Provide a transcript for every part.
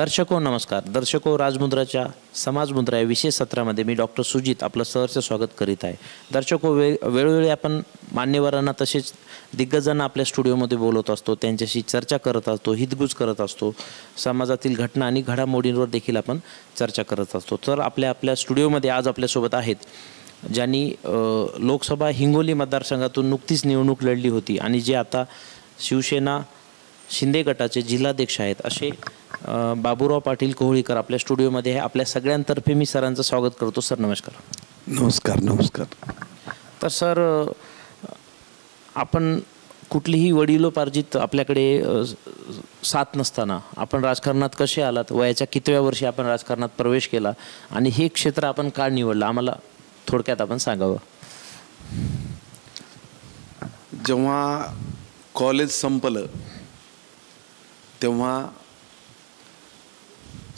दर्शको नमस्कार. दर्शको राजमुद्राच्या समाजमुद्रा या विशेष सत्रामध्ये मी डॉक्टर सुजित आपलं सहर्ष स्वागत करीत आहे. दर्शको वेळोवेळी आपण मान्यवरांना तसेच दिग्गजांना आपल्या स्टुडिओमध्ये बोलवत असतो, त्यांच्याशी चर्चा करत असतो, हितगुज करत असतो, समाजातील घटना आणि घडामोडींवर देखील आपण चर्चा करत असतो. तर आपल्या स्टुडिओमध्ये आज आपल्यासोबत आहेत ज्यांनी लोकसभा हिंगोली मतदारसंघातून नुकतीच निवडणूक लढली होती आणि जे आता शिवसेना शिंदे गटाचे जिल्हाध्यक्ष आहेत असे बाबूराव पाटील कोहळीकर आपल्या स्टुडिओमध्ये आहे. आपल्या सगळ्यांतर्फे मी सरांचं स्वागत करतो. सर नमस्कार. नमस्कार. नमस्कार. तर सर आपण कुठलीही वडिलोपार्जित आपल्याकडे साथ नसताना आपण राजकारणात कसे आलात, वयाच्या कितव्या वर्षी आपण राजकारणात प्रवेश केला आणि हे क्षेत्र आपण का निवडलं, आम्हाला थोडक्यात आपण सांगावं. जेव्हा कॉलेज संपलं तेव्हा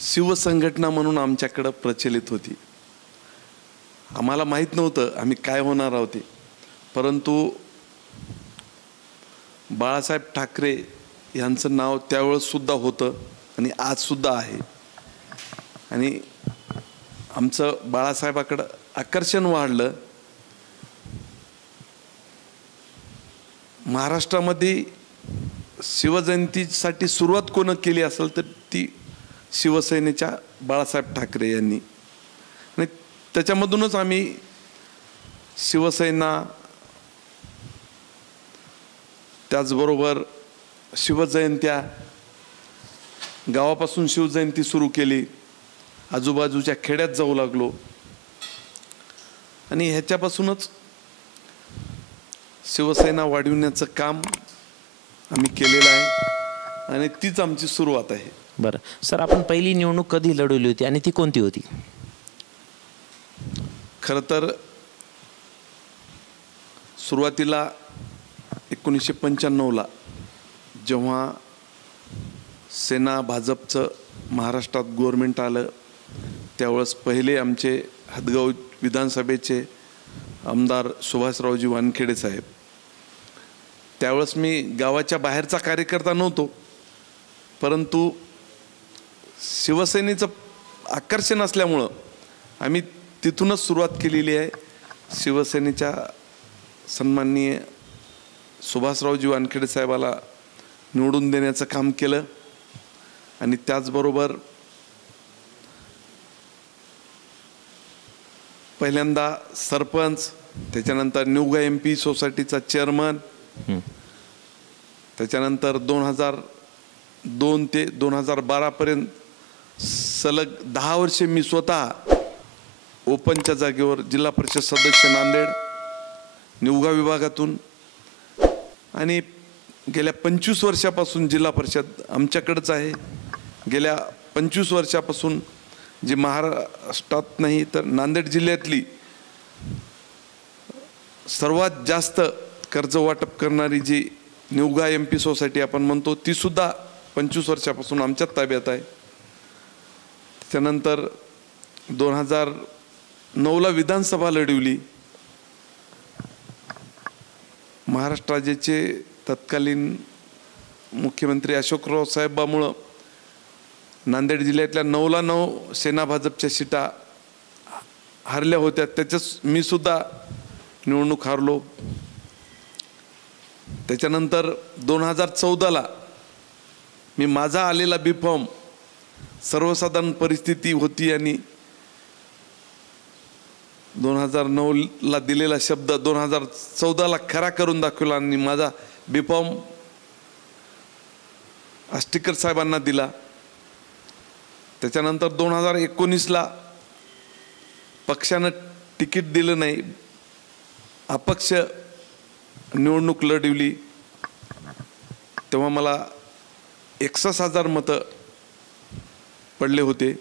शिवसंघटना म्हणून आमच्याकडं प्रचलित होती. आम्हाला माहीत नव्हतं आम्ही काय होणार आहोत, परंतु बाळासाहेब ठाकरे यांचं नाव त्यावेळेस सुद्धा होतं आणि आज सुद्धा आहे. आणि आमचं बाळासाहेबाकडं आकर्षण वाढलं. महाराष्ट्रामध्ये शिवजयंतीसाठी सुरुवात कोण केली असेल तर ती शिवसेनेच्या बाळासाहेब ठाकरे यांनी. आणि त्याच्यामधूनच आम्ही शिवसेना, त्याचबरोबर शिवजयंत्या, गावापासून शिवजयंती सुरू केली, आजूबाजूच्या खेड्यात जाऊ लागलो आणि ह्याच्यापासूनच शिवसेना वाढविण्याचं काम आम्ही केलेलं आहे आणि तीच आमची सुरुवात आहे. बरं सर, आपण पहिली निवडणूक कधी लढवली होती आणि ती कोणती होती? खरं तर सुरुवातीला 1995ला जेव्हा सेना भाजपचं महाराष्ट्रात गव्हर्नमेंट आलं त्यावेळेस पहिले आमचे हदगाव विधानसभेचे आमदार सुभाषरावजी वानखेडे साहेब. त्यावेळेस मी गावाच्या बाहेरचा कार्यकर्ता नव्हतो, परंतु शिवसेनेचं आकर्षण असल्यामुळं आम्ही तिथूनच सुरुवात केलेली आहे. शिवसेनेच्या सन्माननीय सुभाषरावजी वानखेडे साहेबाला निवडून देण्याचं काम केलं आणि त्याचबरोबर पहिल्यांदा सरपंच, त्याच्यानंतर निवगा MP सोसायटीचा चेअरमन, त्याच्यानंतर 2002 ते 2012 पर्यंत सलग 10 वर्षे मी स्वतः ओपनच्या जागेवर जिल्हा परिषद सदस्य नांदेड निवगा विभागातून आणि गेल्या 25 वर्षापासून जिल्हा परिषद आमच्याकडेच आहे. गेल्या 25 वर्षापासून जी महाराष्ट्रात नाही तर नांदेड जिल्ह्यातली सर्वात जास्त कर्ज वाटप करणारी जी निवगा MP सोसायटी आपण म्हणतो ती सुद्धा 25 वर्षापासून आमच्याच ताब्यात आहे. त्यानंतर 2009ला विधानसभा लढवली. महाराष्ट्र राज्याचे तत्कालीन मुख्यमंत्री अशोकराव साहेबामुळं नांदेड जिल्ह्यातल्या 9ला 9 सेना भाजपच्या सीटा हरल्या होत्या. त्याच्याच मी सुद्धा निवडणूक हारलो. त्याच्यानंतर 2014ला मी माझा आलेला B.Pharm सर्वसाधारण परिस्थिती होती आणि 2009ला दिलेला शब्द 2014ला खरा करून दाखवला आणि माझा B.Pharm आष्टीकर साहेबांना दिला. त्याच्यानंतर 2019ला पक्षानं तिकीट दिलं नाही, अपक्ष निवडणूक लढवली. तेव्हा मला 61,000 मतं पडले होते.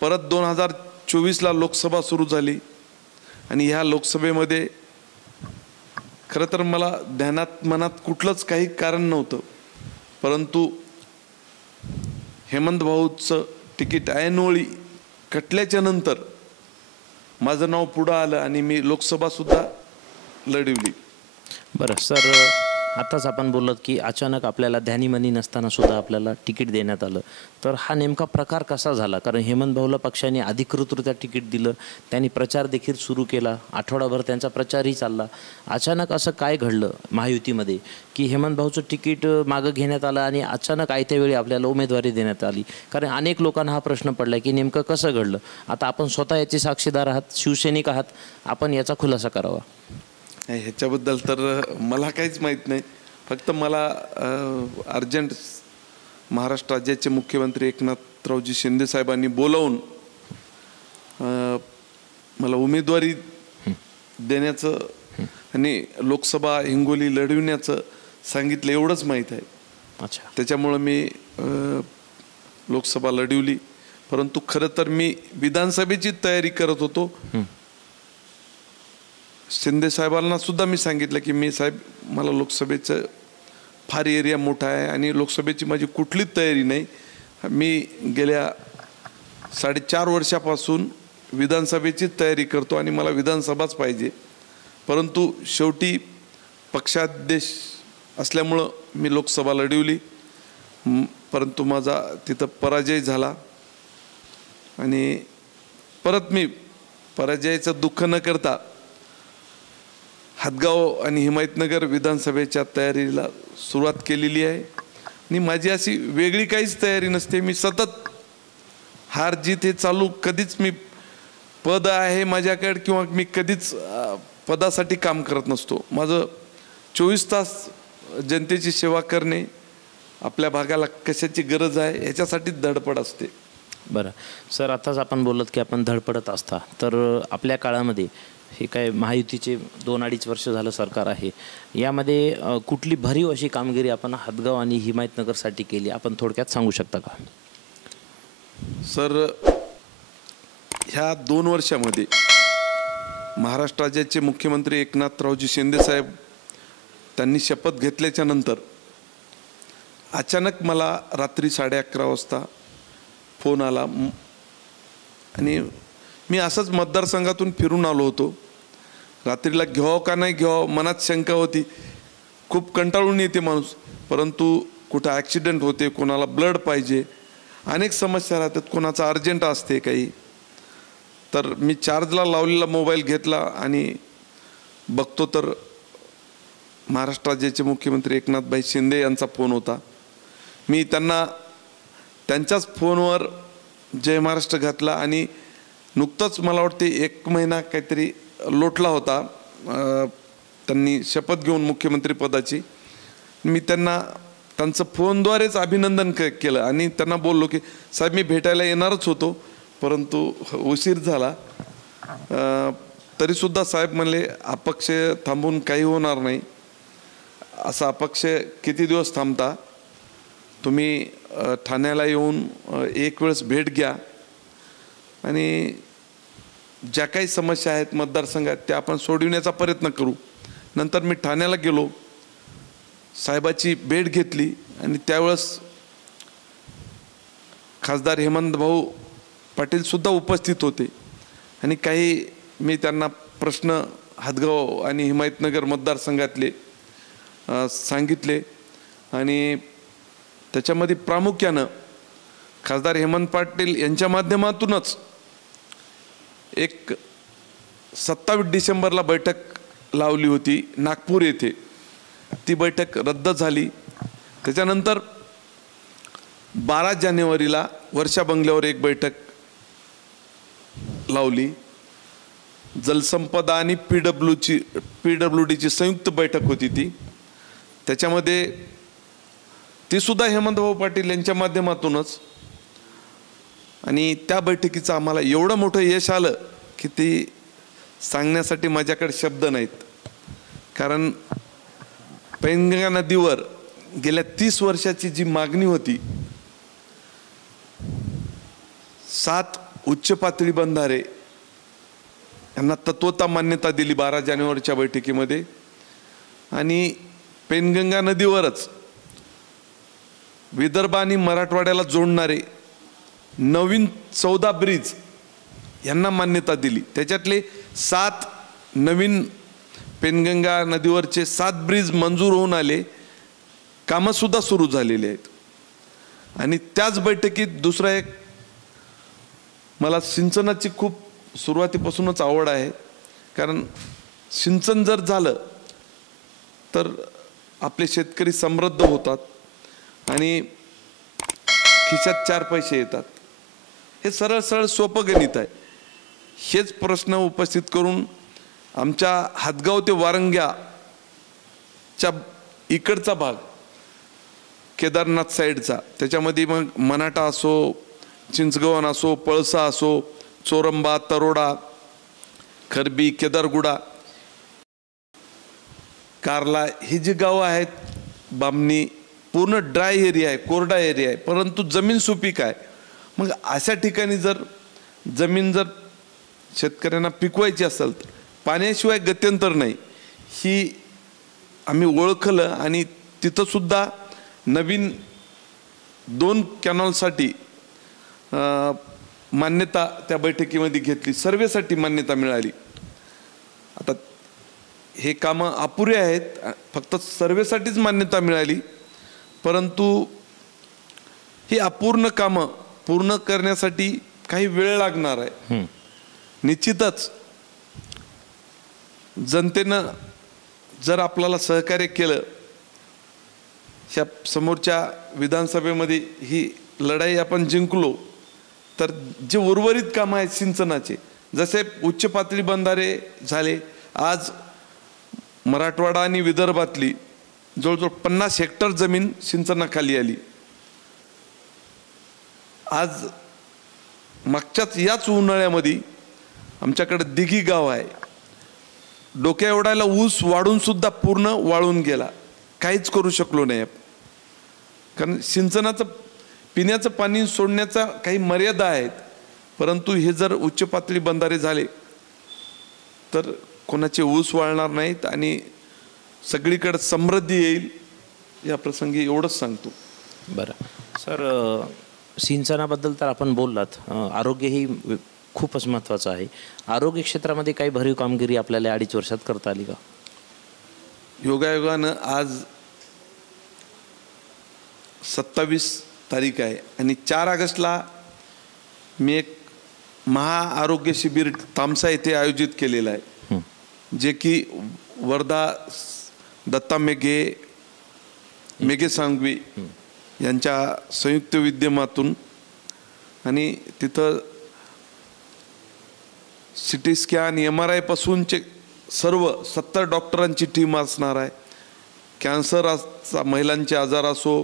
परत 2024ला लोकसभा सुरू झाली आणि ह्या लोकसभेमध्ये खरं तर मला ध्यानात मनात कुठलंच काही कारण नव्हतं, परंतु हेमंत भाऊचं तिकीट ऐनवेळी कटल्याच्या नंतर माझं नाव पुढं आलं आणि मी लोकसभा सुद्धा लढवली. बरं सर, आताच आपण बोलत की अचानक आपल्याला ध्यानीमनी नसताना सुद्धा आपल्याला तिकीट देण्यात आलं, तर हा नेमका प्रकार कसा झाला? कारण हेमंत भाऊला पक्षाने अधिकृतरित्या तिकीट दिलं, त्यांनी प्रचार देखील सुरू केला, आठवडाभर त्यांचा प्रचारही चालला. अचानक असं काय घडलं महायुतीमध्ये की हेमंत भाऊचं तिकीट मागं घेण्यात आलं आणि अचानक आयत्या वेळी आपल्याला उमेदवारी देण्यात आली? कारण अनेक लोकांना हा प्रश्न पडला की नेमकं कसं घडलं. आता आपण स्वतः याचे साक्षीदार आहात, शिवसैनिक आहात, आपण याचा खुलासा करावा. नाही, ह्याच्याबद्दल तर मला काहीच माहीत नाही. फक्त मला अर्जंट महाराष्ट्र राज्याचे मुख्यमंत्री एकनाथरावजी शिंदे साहेबांनी बोलावून मला उमेदवारी देण्याचं आणि लोकसभा हिंगोली लढविण्याचं सांगितलं, एवढंच माहीत आहे. अच्छा. त्याच्यामुळं मी लोकसभा लढवली. परंतु खरं तर मी विधानसभेची तयारी करत होतो. शिंदे साहेबांना सुद्धा मी सांगितलं की मी साहेब, मला लोकसभेचं फार एरिया मोठा आहे आणि लोकसभेची माझी कुठलीच तयारी नाही. मी गेल्या 4.5 वर्षापासून विधानसभेची तयारी करतो आणि मला विधानसभाच पाहिजे. परंतु शेवटी पक्षादेश असल्यामुळं मी लोकसभा लढवली, परंतु माझा तिथं पराजय झाला. आणि परत मी पराजयाचं दुःख न करता हदगाव आणि हिमायतनगर विधानसभेच्या तयारीला सुरुवात केलेली आहे. आणि माझी अशी वेगळी काहीच तयारी नसते. मी सतत हार जीत हे चालू, कधीच मी पद आहे माझ्याकडे किंवा मी कधीच पदासाठी काम करत नसतो. माझं 24 तास जनतेची सेवा करणे, आपल्या भागाला कशाची गरज आहे ह्याच्यासाठी धडपड असते. बरं सर, आताच आपण बोलत की आपण धडपडत असता, तर आपल्या काळामध्ये हे काय महायुतीचे 2-2.5 वर्ष झालं सरकार आहे, यामध्ये कुठली भरीव अशी कामगिरी आपण हदगाव आणि हिमायतनगरसाठी केली, आपण थोडक्यात सांगू शकता का? सर, ह्या 2 वर्षामध्ये महाराष्ट्र राज्याचे मुख्यमंत्री एकनाथरावजी शिंदे साहेब त्यांनी शपथ घेतल्याच्या नंतर अचानक मला रात्री 11:30 वाजता फोन आला. आणि मी असंच मतदारसंघातून फिरून आलो होतो. रात्रीला घ्यावं का नाही घ्यावं मनात शंका होती. खूप कंटाळून येते माणूस, परंतु कुठं ॲक्सिडेंट होते, कोणाला ब्लड पाहिजे, अनेक समस्या राहतात, कोणाचा अर्जंट असते काही. तर मी चार्जला लावलेला मोबाईल घेतला आणि बघतो तर महाराष्ट्र राज्याचे मुख्यमंत्री एकनाथभाई शिंदे यांचा फोन होता. मी त्यांना त्यांच्याच फोनवर जय महाराष्ट्र घातला आणि नुकतंच मला वाटते 1 महिना काहीतरी लोटला होता त्यांनी शपथ घेऊन मुख्यमंत्री पदाची. मी त्यांचं फोनद्वारेच अभिनंदन केलं आणि त्यांना बोललो की साहेब, मी भेटायला येणारच होतो, परंतु उशीर झाला. तरीसुद्धा साहेब म्हणले, अपक्ष थांबून काही होणार नाही, असा अपक्ष किती दिवस थांबता, तुम्ही ठाण्याला येऊन एक वेळेस भेट घ्या आणि ज्या काही समस्या आहेत मतदारसंघात त्या आपण सोडविण्याचा प्रयत्न करू. नंतर मी ठाण्याला गेलो, साहेबाची भेट घेतली आणि त्यावेळेस खासदार हेमंत भाऊ पाटील सुद्धा उपस्थित होते. आणि काही मी त्यांना प्रश्न हदगाव आणि हिमायतनगर मतदारसंघातले सांगितले आणि त्याच्यामध्ये प्रामुख्यानं खासदार हेमंत पाटील यांच्या माध्यमातूनच एक 27 डिसेंबरला बैठक लावली होती नागपूर येथे. ती बैठक रद्द झाली. त्याच्यानंतर 12 जानेवारीला वर्षा बंगल्यावर एक बैठक लावली. जलसंपदा आणि PWDची संयुक्त बैठक होती ती. त्याच्यामध्ये ती सुद्धा हेमंतभाऊ पाटील यांच्या माध्यमातूनच. आणि त्या बैठकीचं आम्हाला एवढं मोठं यश आलं की ती सांगण्यासाठी माझ्याकडे शब्द नाहीत. कारण पैनगंगा नदीवर गेल्या 30 वर्षाची जी मागणी होती, 7 उच्च पातळी बंधारे यांना तत्वता मान्यता दिली 12 जानेवारीच्या बैठकीमध्ये. आणि पैनगंगा नदीवरच विदर्भ आणि मराठवाड्याला जोडणारे नवीन 14 ब्रिज यांना मान्यता दिली. त्याच्यातले 7 नवीन पेनगंगा नदीवरचे 7 ब्रिज मंजूर होऊन आले, कामंसुद्धा सुरू झालेली आहेत. आणि त्याच बैठकीत दुसरा एक, मला सिंचनाची खूप सुरुवातीपासूनच आवड आहे, कारण सिंचन जर झालं तर आपले शेतकरी समृद्ध होतात आणि खिशात 4 पैसे येतात. हे सरळ सरळ सोपं गणित आहे. हेच प्रश्न उपस्थित करून आमच्या हातगाव ते वारंग्याच्या इकडचा भाग, केदारनाथ साईडचा, त्याच्यामध्ये मग मनाठा असो, चिंचगव्हाण असो, पळसा असो, चोरंबा, तरोडा, खरबी, केदारगुडा, कारला, ही जी गावं आहेत, बामणी, पूर्ण ड्राय एरिया आहे, कोरडा एरिया आहे, परंतु जमीन सुपीक आहे. मग अशा ठिकाणी जर जमीन जर शेतकऱ्यांना पिकवायची असेल तर पाण्याशिवाय गत्यंतर नाही, ही आम्ही ओळखलं. आणि तिथंसुद्धा नवीन 2 कॅनॉलसाठी मान्यता त्या बैठकीमध्ये घेतली, सर्वेसाठी मान्यता मिळाली. आता हे कामं अपुरे आहेत, फक्त सर्वेसाठीच मान्यता मिळाली, परंतु ही अपूर्ण कामं पूर्ण करण्यासाठी काही वेळ लागणार आहे. निश्चितच जनतेनं जर आपल्याला सहकार्य केलं, ह्या समोरच्या विधानसभेमध्ये ही लढाई आपण जिंकलो, तर जे उर्वरित कामं आहेत सिंचनाचे, जसे उच्च पातळी बंधारे झाले, आज मराठवाडा आणि विदर्भातली जवळजवळ 50 हेक्टर जमीन सिंचनाखाली आली. आज मागच्याच याच उन्हाळ्यामध्ये आमच्याकडे दिघी गाव आहे, डोक्या एवढायला ऊस वाढून सुद्धा पूर्ण वाळून गेला, काहीच करू शकलो नाही. कारण सिंचनाचं, पिण्याचं पाणी सोडण्याचा काही मर्यादा आहेत, परंतु हे जर उच्च पातळी बंधारे झाले तर कोणाचे ऊस वाळणार नाहीत आणि सगळीकडे समृद्धी येईल. या प्रसंगी एवढंच सांगतो. बरं सर, सिंचनाबद्दल तर आपण बोललात, आरोग्य ही खूपच महत्त्वाचं आहे. आरोग्य क्षेत्रामध्ये काही भरीव कामगिरी आपल्याला 2.5 वर्षात करता आली का? योगायोगानं आज 27 तारीख आहे आणि 4 ऑगस्टला मी एक महाआरोग्य शिबिर तामसा येथे आयोजित केलेलं आहे, जे की वर्धा दत्ता मेघे सांगवी यांच्या संयुक्त विद्यमातून, आणि तिथं सिटी स्कॅन, MRI पासूनचे सर्व 70 डॉक्टरांची टीम असणार आहे. कॅन्सर महिलांचे आजार असो,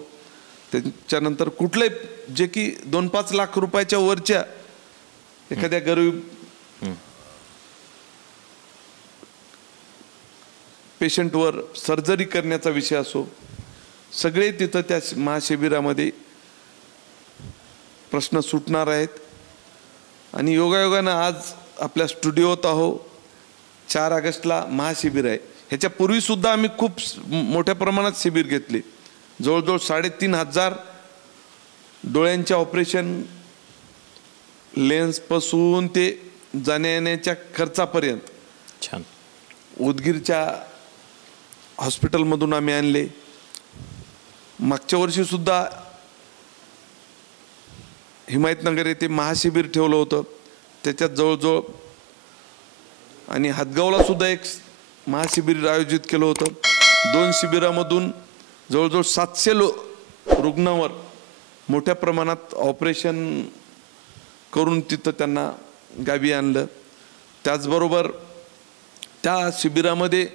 त्याच्यानंतर कुठले जे की 2-5 लाख रुपयाच्या वरच्या एखाद्या गरीब पेशंटवर सर्जरी करण्याचा विषय असो, सगळे तिथं त्या महाशिबिरामध्ये प्रश्न सुटणार आहेत. आणि योगायोगानं आज आपल्या स्टुडिओत आहो, 4 ऑगस्टला महाशिबिर आहे. ह्याच्या पूर्वीसुद्धा आम्ही खूप मोठ्या प्रमाणात शिबिर घेतले, जवळजवळ 3,500 डोळ्यांचे ऑपरेशन, लेन्सपासून ते जाण्या येण्याच्या खर्चापर्यंत. छान. उदगीरच्या हॉस्पिटलमधून आम्ही आणले. मागच्या वर्षीसुद्धा हिमायतनगर येथे महाशिबिर ठेवलं होतं, त्याच्यात जवळजवळ, आणि हातगावला सुद्धा एक महाशिबिर आयोजित केलं होतं. 2 शिबिरामधून जवळजवळ 700 रुग्णांवर मोठ्या प्रमाणात ऑपरेशन करून तिथं त्यांना गावी आणलं. त्याचबरोबर त्या शिबिरामध्ये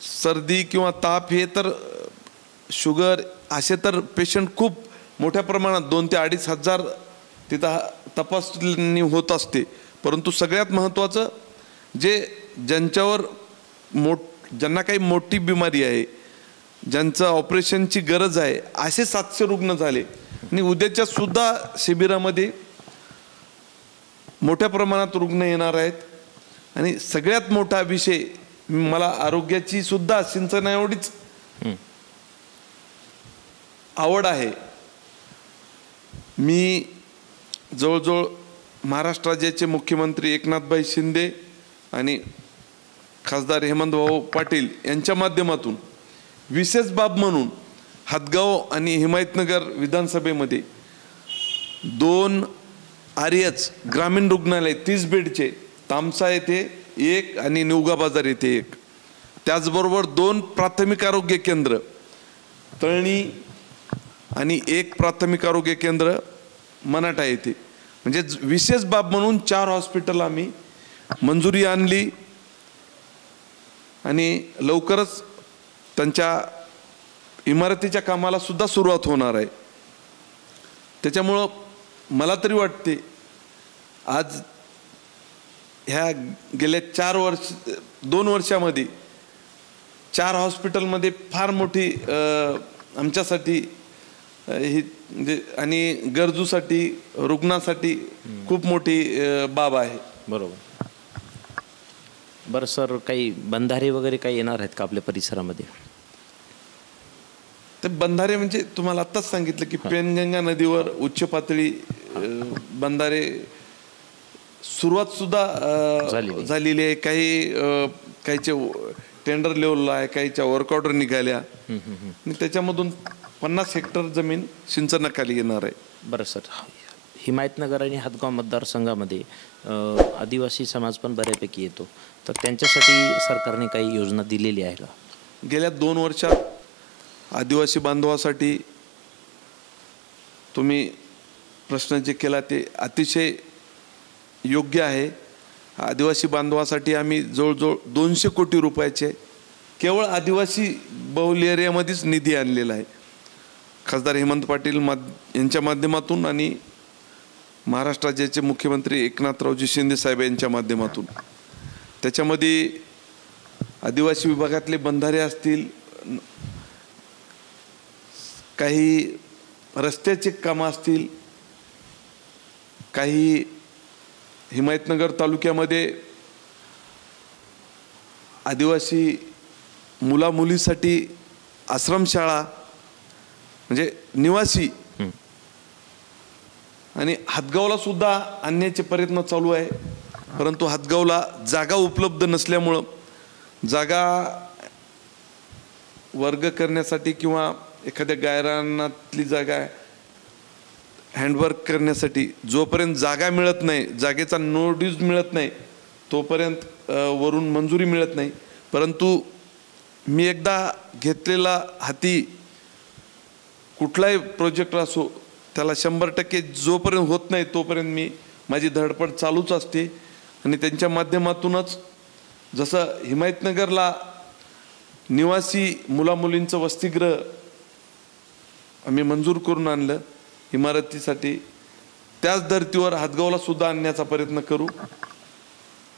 सर्दी किंवा ताप, हे तर शुगर, असे तर पेशंट खूप मोठ्या प्रमाणात 2,000 ते 2,500 तिथं तपासणी होत असते. परंतु सगळ्यात महत्त्वाचं, ज्यांच्यावर ज्यांना काही मोठी बिमारी आहे, ज्यांचं ऑपरेशनची गरज आहे, असे 700 रुग्ण झाले. आणि उद्याच्या सुद्धा शिबिरामध्ये मोठ्या प्रमाणात रुग्ण येणार आहेत. आणि सगळ्यात मोठा विषय, मला आरोग्याची सुद्धा सिंचना एवढीच आवड आहे. मी जवळजवळ महाराष्ट्र राज्याचे मुख्यमंत्री एकनाथभाई शिंदे आणि खासदार हेमंतभाऊ पाटील यांच्या माध्यमातून विशेष बाब म्हणून हदगाव आणि हिमायतनगर विधानसभेमध्ये 2 आर्यच ग्रामीण रुग्णालय 30 बेडचे तामसा येथे 1 आणि निवगा बाजार येथे 1, त्याचबरोबर 2 प्राथमिक आरोग्य केंद्र तळणी आणि 1 प्राथमिक आरोग्य केंद्र मनाठा येथे, म्हणजे विशेष बाब म्हणून 4 हॉस्पिटल आम्ही मंजुरी आणली आणि लवकरच त्यांच्या इमारतीच्या कामाला सुद्धा सुरुवात होणार आहे. त्याच्यामुळं मला तरी वाटते आज ह्या गेल्या 2 वर्षामध्ये 4 हॉस्पिटलमध्ये फार मोठी आमच्यासाठी ही म्हणजे आणि गरजूसाठी रुग्णासाठी खूप मोठी बाब आहे. बरोबर. बरं सर, काही बंधारे वगैरे काही येणार आहेत का आपल्या परिसरामध्ये? ते बंधारे म्हणजे तुम्हाला आत्ताच सांगितलं की पेनगंगा नदीवर उच्च पातळी बंधारे सुरुवात सुद्धा झालेली आहे. काहीचे टेंडर लेवलला आहे, काहीच्या वर्क ऑर्डर निघाल्या आणि त्याच्यामधून 50 हेक्टर जमीन सिंचनाखाली येणार आहे. बरं सर, हिमायतनगर आणि हदगाव मतदारसंघामध्ये आदिवासी समाज पण बऱ्यापैकी येतो, तर त्यांच्यासाठी सरकारने काही योजना दिलेली आहे का? गेल्या 2 वर्षात आदिवासी बांधवासाठी तुम्ही प्रश्न जे केला ते अतिशय योग्य आहे. आदिवासी बांधवासाठी आम्ही जवळजवळ 200 कोटी रुपयाचे केवळ आदिवासी बहुल एरियामध्येच निधी आणलेला आहे. खासदार हेमंत पाटील यांच्या माध्यमातून आणि महाराष्ट्र राज्याचे मुख्यमंत्री एकनाथरावजी शिंदे साहेब यांच्या माध्यमातून त्याच्यामध्ये आदिवासी विभागातले बंधारे असतील, काही रस्त्याचे कामं असतील, काही हिमायतनगर तालुक्यामध्ये आदिवासी मुलामुलीसाठी आश्रमशाळा म्हणजे निवासी आणि हदगावला सुद्धा आणण्याचे प्रयत्न चालू आहे. परंतु हदगावला जागा उपलब्ध नसल्यामुळं जागा वर्ग करण्यासाठी किंवा एखाद्या गायरानातली जागा हँडवर्क करण्यासाठी जोपर्यंत जागा मिळत नाही, जागेचा नोटीस मिळत नाही, तोपर्यंत वरून मंजुरी मिळत नाही. परंतु मी एकदा घेतलेला हाती कुठलाही प्रोजेक्ट असो त्याला 100% जोपर्यंत होत नाही तोपर्यंत माझी धडपड चालूच असते. आणि त्यांच्या माध्यमातूनच जसं हिमायतनगरला निवासी मुलामुलींचं वसतिगृह आम्ही मंजूर करून आणलं इमारतीसाठी, त्याच धर्तीवर हदगावला सुद्धा आणण्याचा प्रयत्न करू.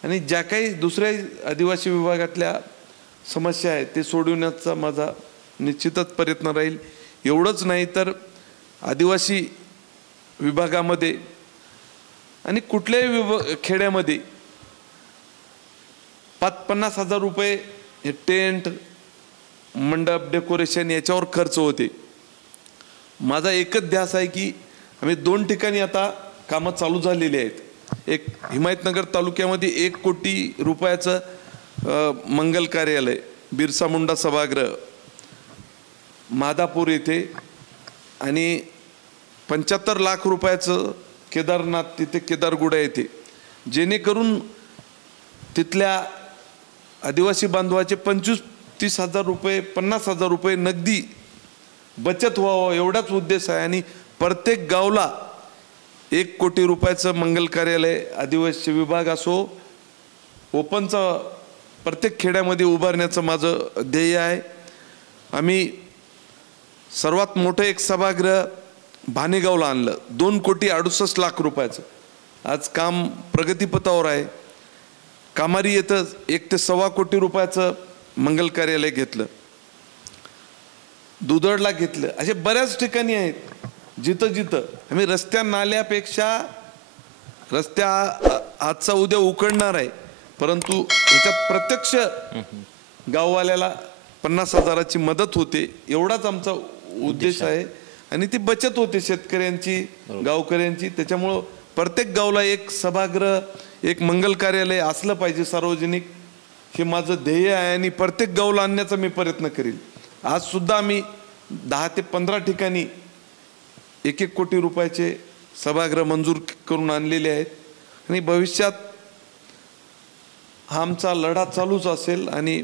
आणि ज्या काही दुसऱ्या आदिवासी विभागातल्या समस्या आहेत ते सोडवण्याचा माझा निश्चितच प्रयत्न राहील. एवढंच नाही तर आदिवासी विभागामध्ये आणि कुठल्याही खेड्यामध्ये 50,000 रुपये हे टेंट मंडप डेकोरेशन याच्यावर खर्च होते. माझा एकच ध्यास आहे की आम्ही 2 ठिकाणी आता कामं चालू झालेली आहेत. एक हिमायतनगर तालुक्यामध्ये 1 कोटी रुपयाचं मंगल कार्यालय, बिरसा मुंडा सभागृह माधापूर येथे आणि 75 लाख रुपयाचं केदारनाथ तिथे केदारगुडा येथे, जेणेकरून तिथल्या आदिवासी बांधवाचे 25-30 हजार रुपये 50 हजार रुपये नगदी बचत व्हावं एवढाच उद्देश आहे. आणि प्रत्येक गावला 1 कोटी रुपयाचं मंगल कार्यालय आदिवासी विभाग असो ओपनचं प्रत्येक खेड्यामध्ये उभारण्याचं माझं ध्येय आहे. आम्ही सर्वात मोठं एक सभागृह भानेगावला आणलं 2,68,00,000 रुपयाचं. आज काम प्रगतीपथावर आहे. कामारी येतं 1 ते 1.25 कोटी रुपयाचं मंगल कार्यालय घेतलं, दुधडला घेतलं. असे बऱ्याच ठिकाणी आहेत जिथं जिथं आम्ही रस्त्या नाल्यापेक्षा रस्त्या आजचा उद्या उकडणार आहे, परंतु याच्यात प्रत्यक्ष गाववाल्याला 50,000ची मदत होते एवढाच आमचा उद्देश आहे. आणि ती बचत होते शेतकऱ्यांची, गावकऱ्यांची. त्याच्यामुळं प्रत्येक गावला एक सभागृह, एक मंगल कार्यालय असलं पाहिजे सार्वजनिक. हे माझं ध्येय आहे आणि प्रत्येक गावाला आणण्याचा मी प्रयत्न करेल. आज सुद्धा आम्ही 10 ते 15 ठिकाणी 1-1 कोटी रुपयाचे सभागृह मंजूर करून आणलेले आहेत आणि भविष्यात हा आमचा लढा चालूच असेल आणि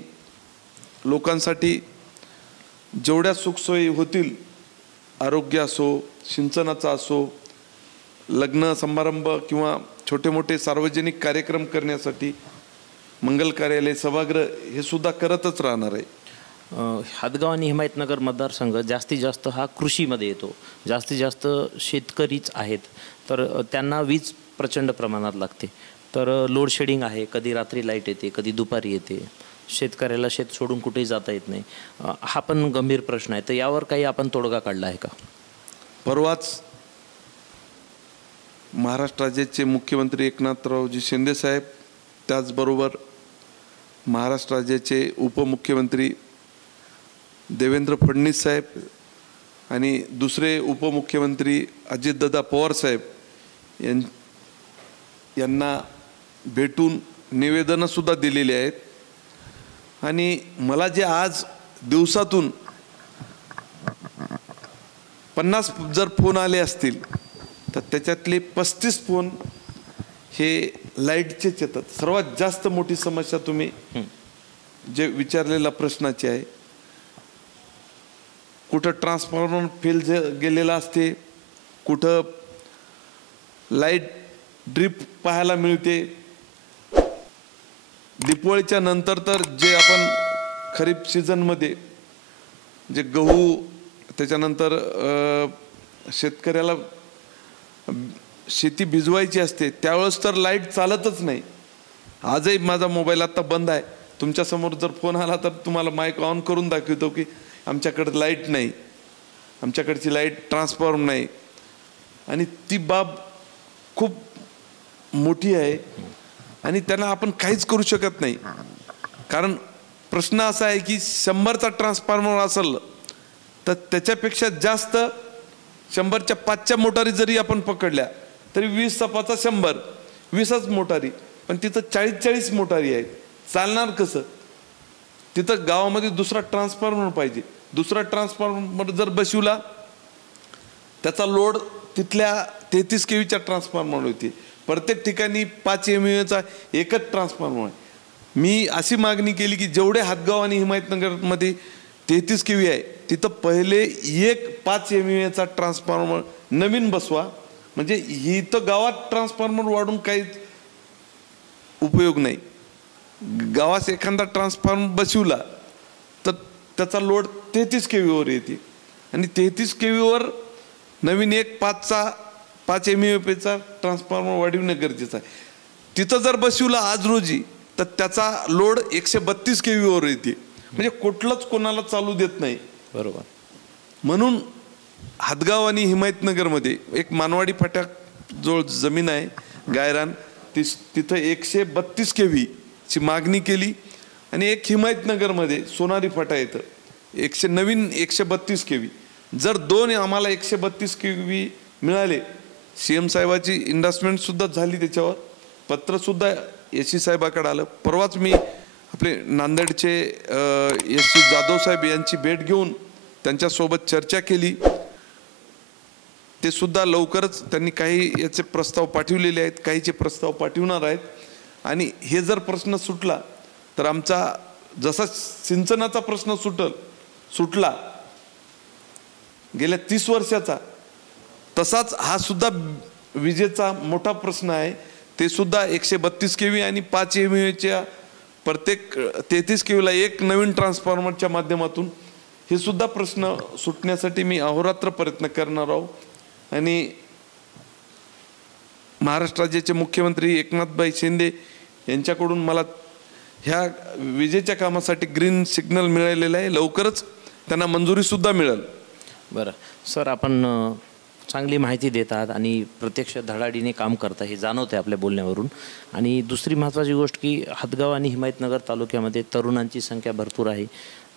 लोकांसाठी जेवढ्या सुखसोयी होतील, आरोग्य असो, सिंचनाचा असो, लग्न समारंभ किंवा छोटे मोठे सार्वजनिक कार्यक्रम करण्यासाठी मंगल कार्यालय, सभागृह हे सुद्धा करतच राहणार आहे. हादगाव आणि हिमायतनगर मतदारसंघ जास्तीत जास्त हा कृषीमध्ये येतो. जास्तीत जास्त शेतकरीच आहेत, तर त्यांना वीज प्रचंड प्रमाणात लागते. तर लोड शेडिंग आहे, कधी रात्री लाईट येते, कधी दुपारी येते. शेतकऱ्याला शेत सोडून कुठेही जाता येत नाही. हा पण गंभीर प्रश्न आहे. तर यावर काही आपण तोडगा काढला आहे का? परवाच महाराष्ट्र राज्याचे मुख्यमंत्री एकनाथरावजी शिंदे साहेब, त्याचबरोबर महाराष्ट्र राज्याचे उपमुख्यमंत्री देवेंद्र फडणवीस साहेब आणि दुसरे उपमुख्यमंत्री अजितदादा पवार साहेब यांना भेटून निवेदनंसुद्धा दिलेली आहेत. आणि मला जे आज दिवसातून 50 जर फोन आले असतील तर त्याच्यातले 35 फोन हे लाईटचेच येतात. सर्वात जास्त मोठी समस्या तुम्ही जे विचारलेला प्रश्नाची आहे, कुठं ट्रान्सफॉर्मर फेल गेलेला असते, कुठं लाईट ड्रिप पाहायला मिळते. दिवाळीच्या नंतर तर जे आपण खरीप सीझनमध्ये जे गहू, त्याच्यानंतर शेतकऱ्याला शेती भिजवायची असते त्यावेळेस तर लाईट चालतच नाही. आजही माझा मोबाईल आता बंद आहे. तुमच्यासमोर जर फोन आला तर तुम्हाला माईक ऑन करून दाखवतो की आमच्याकडे लाईट नाही, आमच्याकडची लाईट ट्रान्सफॉर्म नाही. आणि ती बाब खूप मोठी आहे आणि त्यांना आपण काहीच करू शकत नाही. कारण प्रश्न असा आहे की 100चा ट्रान्सफॉर्मर असेल तर त्याच्यापेक्षा जास्त 100च्या 5च्या मोटारी जरी आपण पकडल्या तरी 20चा 5चा 100, 20च मोटारी, पण तिथं 40 मोटारी आहेत. चालणार कसं? तिथं गावामध्ये दुसरा ट्रान्सफॉर्मर पाहिजे. दुसरा ट्रान्सफॉर्मर जर बसवला त्याचा लोड तिथल्या 33 केवीच्या ट्रान्सफॉर्मर होती. प्रत्येक ठिकाणी 5 MVAचा एकच ट्रान्सफॉर्मर आहे. मी अशी मागणी केली की जेवढे हादगाव आणि हिमायतनगरमध्ये 33 केवी आहे तिथं पहिले एक 5 MVAचा ट्रान्सफॉर्मर नवीन बसवा. म्हणजे ही तर गावात ट्रान्सफॉर्मर वाढून काहीच उपयोग नाही. गावात एखादा ट्रान्सफॉर्मर बसवला तर त्याचा लोड 33 केवीवर येते आणि 33 केवीवर नवीन एक 5 MVAचा ट्रान्सफॉर्मर वाढविणं गरजेचं आहे. तिथं जर बसवला आज रोजी तर त्याचा लोड 132 केवीवर येते. म्हणजे कुठलंच कोणाला चालू देत नाही. बरोबर. म्हणून हादगाव आणि हिमायतनगरमध्ये एक मानवाडी फाट्या जो जमीन आहे गायरान, तिथं 132 केवीची मागणी केली आणि एक हिमायतनगरमध्ये सोनारी फाटा येतं नवीन 132 केवी. जर दोन आम्हाला 132 केवी मिळाले, CM साहेबाची इन्व्हेस्टमेंट सुद्धा झाली, त्याच्यावर पत्र सुद्धा SC साहेबाकडे आलं. परवाच मी आपले नांदेडचे SC जाधव साहेब यांची भेट घेऊन त्यांच्यासोबत चर्चा केली. ते सुद्धा लवकरच त्यांनी काही याचे प्रस्ताव पाठवलेले आहेत, काहीचे प्रस्ताव पाठवणार आहेत. आणि हे जर प्रश्न सुटला तर आमचा जसा सिंचनाचा प्रश्न सुटला गेल्या 30 वर्षाचा, तसाच हा सुद्धा विजेचा मोठा प्रश्न आहे. ते सुद्धा 132 केवी आणि 5 MVAच्या प्रत्येक 33 केवीला एक नवीन ट्रान्सफॉर्मरच्या माध्यमातून हे सुद्धा प्रश्न सुटण्यासाठी मी अहोरात्र प्रयत्न करणार आहोत. आणि महाराष्ट्र राज्याचे मुख्यमंत्री एकनाथभाई शिंदे यांच्याकडून मला ह्या विजेच्या कामासाठी ग्रीन सिग्नल मिळालेला आहे. लवकरच त्यांना मंजुरी सुद्धा मिळेल. बरं सर, आपण चांगली माहिती देत आहात आणि प्रत्यक्ष धडाडीने काम करता हे जाणवते आपल्या बोलण्यावरून. आणि दुसरी महत्त्वाची गोष्ट की हादगाव आणि हिमायतनगर तालुक्यामध्ये तरुणांची संख्या भरपूर आहे.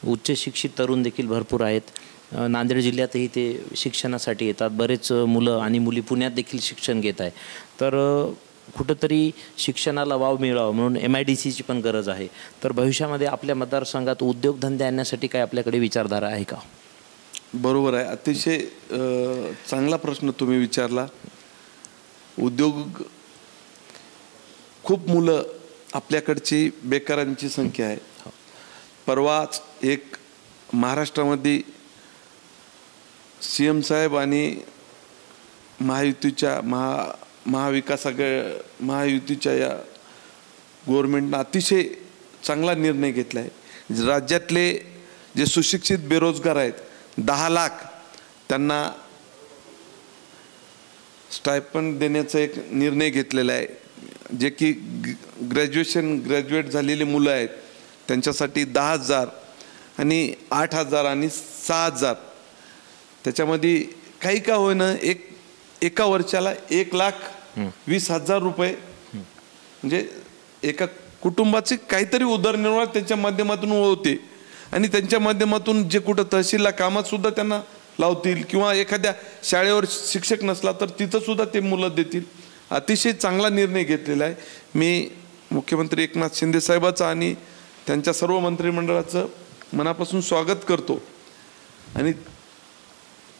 उच्च शिक्षित तरुण देखील भरपूर आहेत. नांदेड जिल्ह्यातही ते शिक्षणासाठी येतात. बरेच मुलं आणि मुली पुण्यात देखील शिक्षण घेत आहे. तर कुठंतरी शिक्षणाला वाव मिळावा म्हणून MIDCची पण गरज आहे. तर भविष्यामध्ये आपल्या मतदारसंघात उद्योगधंदे आणण्यासाठी काय आपल्याकडे विचारधारा आहे का? बरोबर आहे. अतिशय चांगला प्रश्न तुम्ही विचारला. उद्योग, खूप मुलं आपल्याकडची बेकारांची संख्या आहे. परवाच एक महाराष्ट्रामध्ये CM साहेब आणि महायुतीच्या महायुतीच्या या गव्हर्नमेंटनं अतिशय चांगला निर्णय घेतला आहे. राज्यातले जे सुशिक्षित बेरोजगार आहेत 10 लाख त्यांना स्टायपंड देण्याचा एक निर्णय घेतलेला आहे. जे की ग्रॅज्युएट झालेली मुलं आहेत त्यांच्यासाठी 10,000 आणि 8,000 आणि 6,000. त्याच्यामध्ये काही का होईना एका वर्षाला 1,20,000 रुपये म्हणजे एका कुटुंबाचे काहीतरी उदरनिर्वाह त्यांच्या माध्यमातून होते. आणि त्यांच्या माध्यमातून जे कुठं तहसीलला कामात सुद्धा त्यांना लावतील किंवा एखाद्या शाळेवर शिक्षक नसला तर तिथं सुद्धा ते मुलं देतील. अतिशय चांगला निर्णय घेतलेला आहे. मी मुख्यमंत्री एकनाथ शिंदे साहेबाचं आणि त्यांच्या सर्व मंत्रिमंडळाचं मनापासून स्वागत करतो. आणि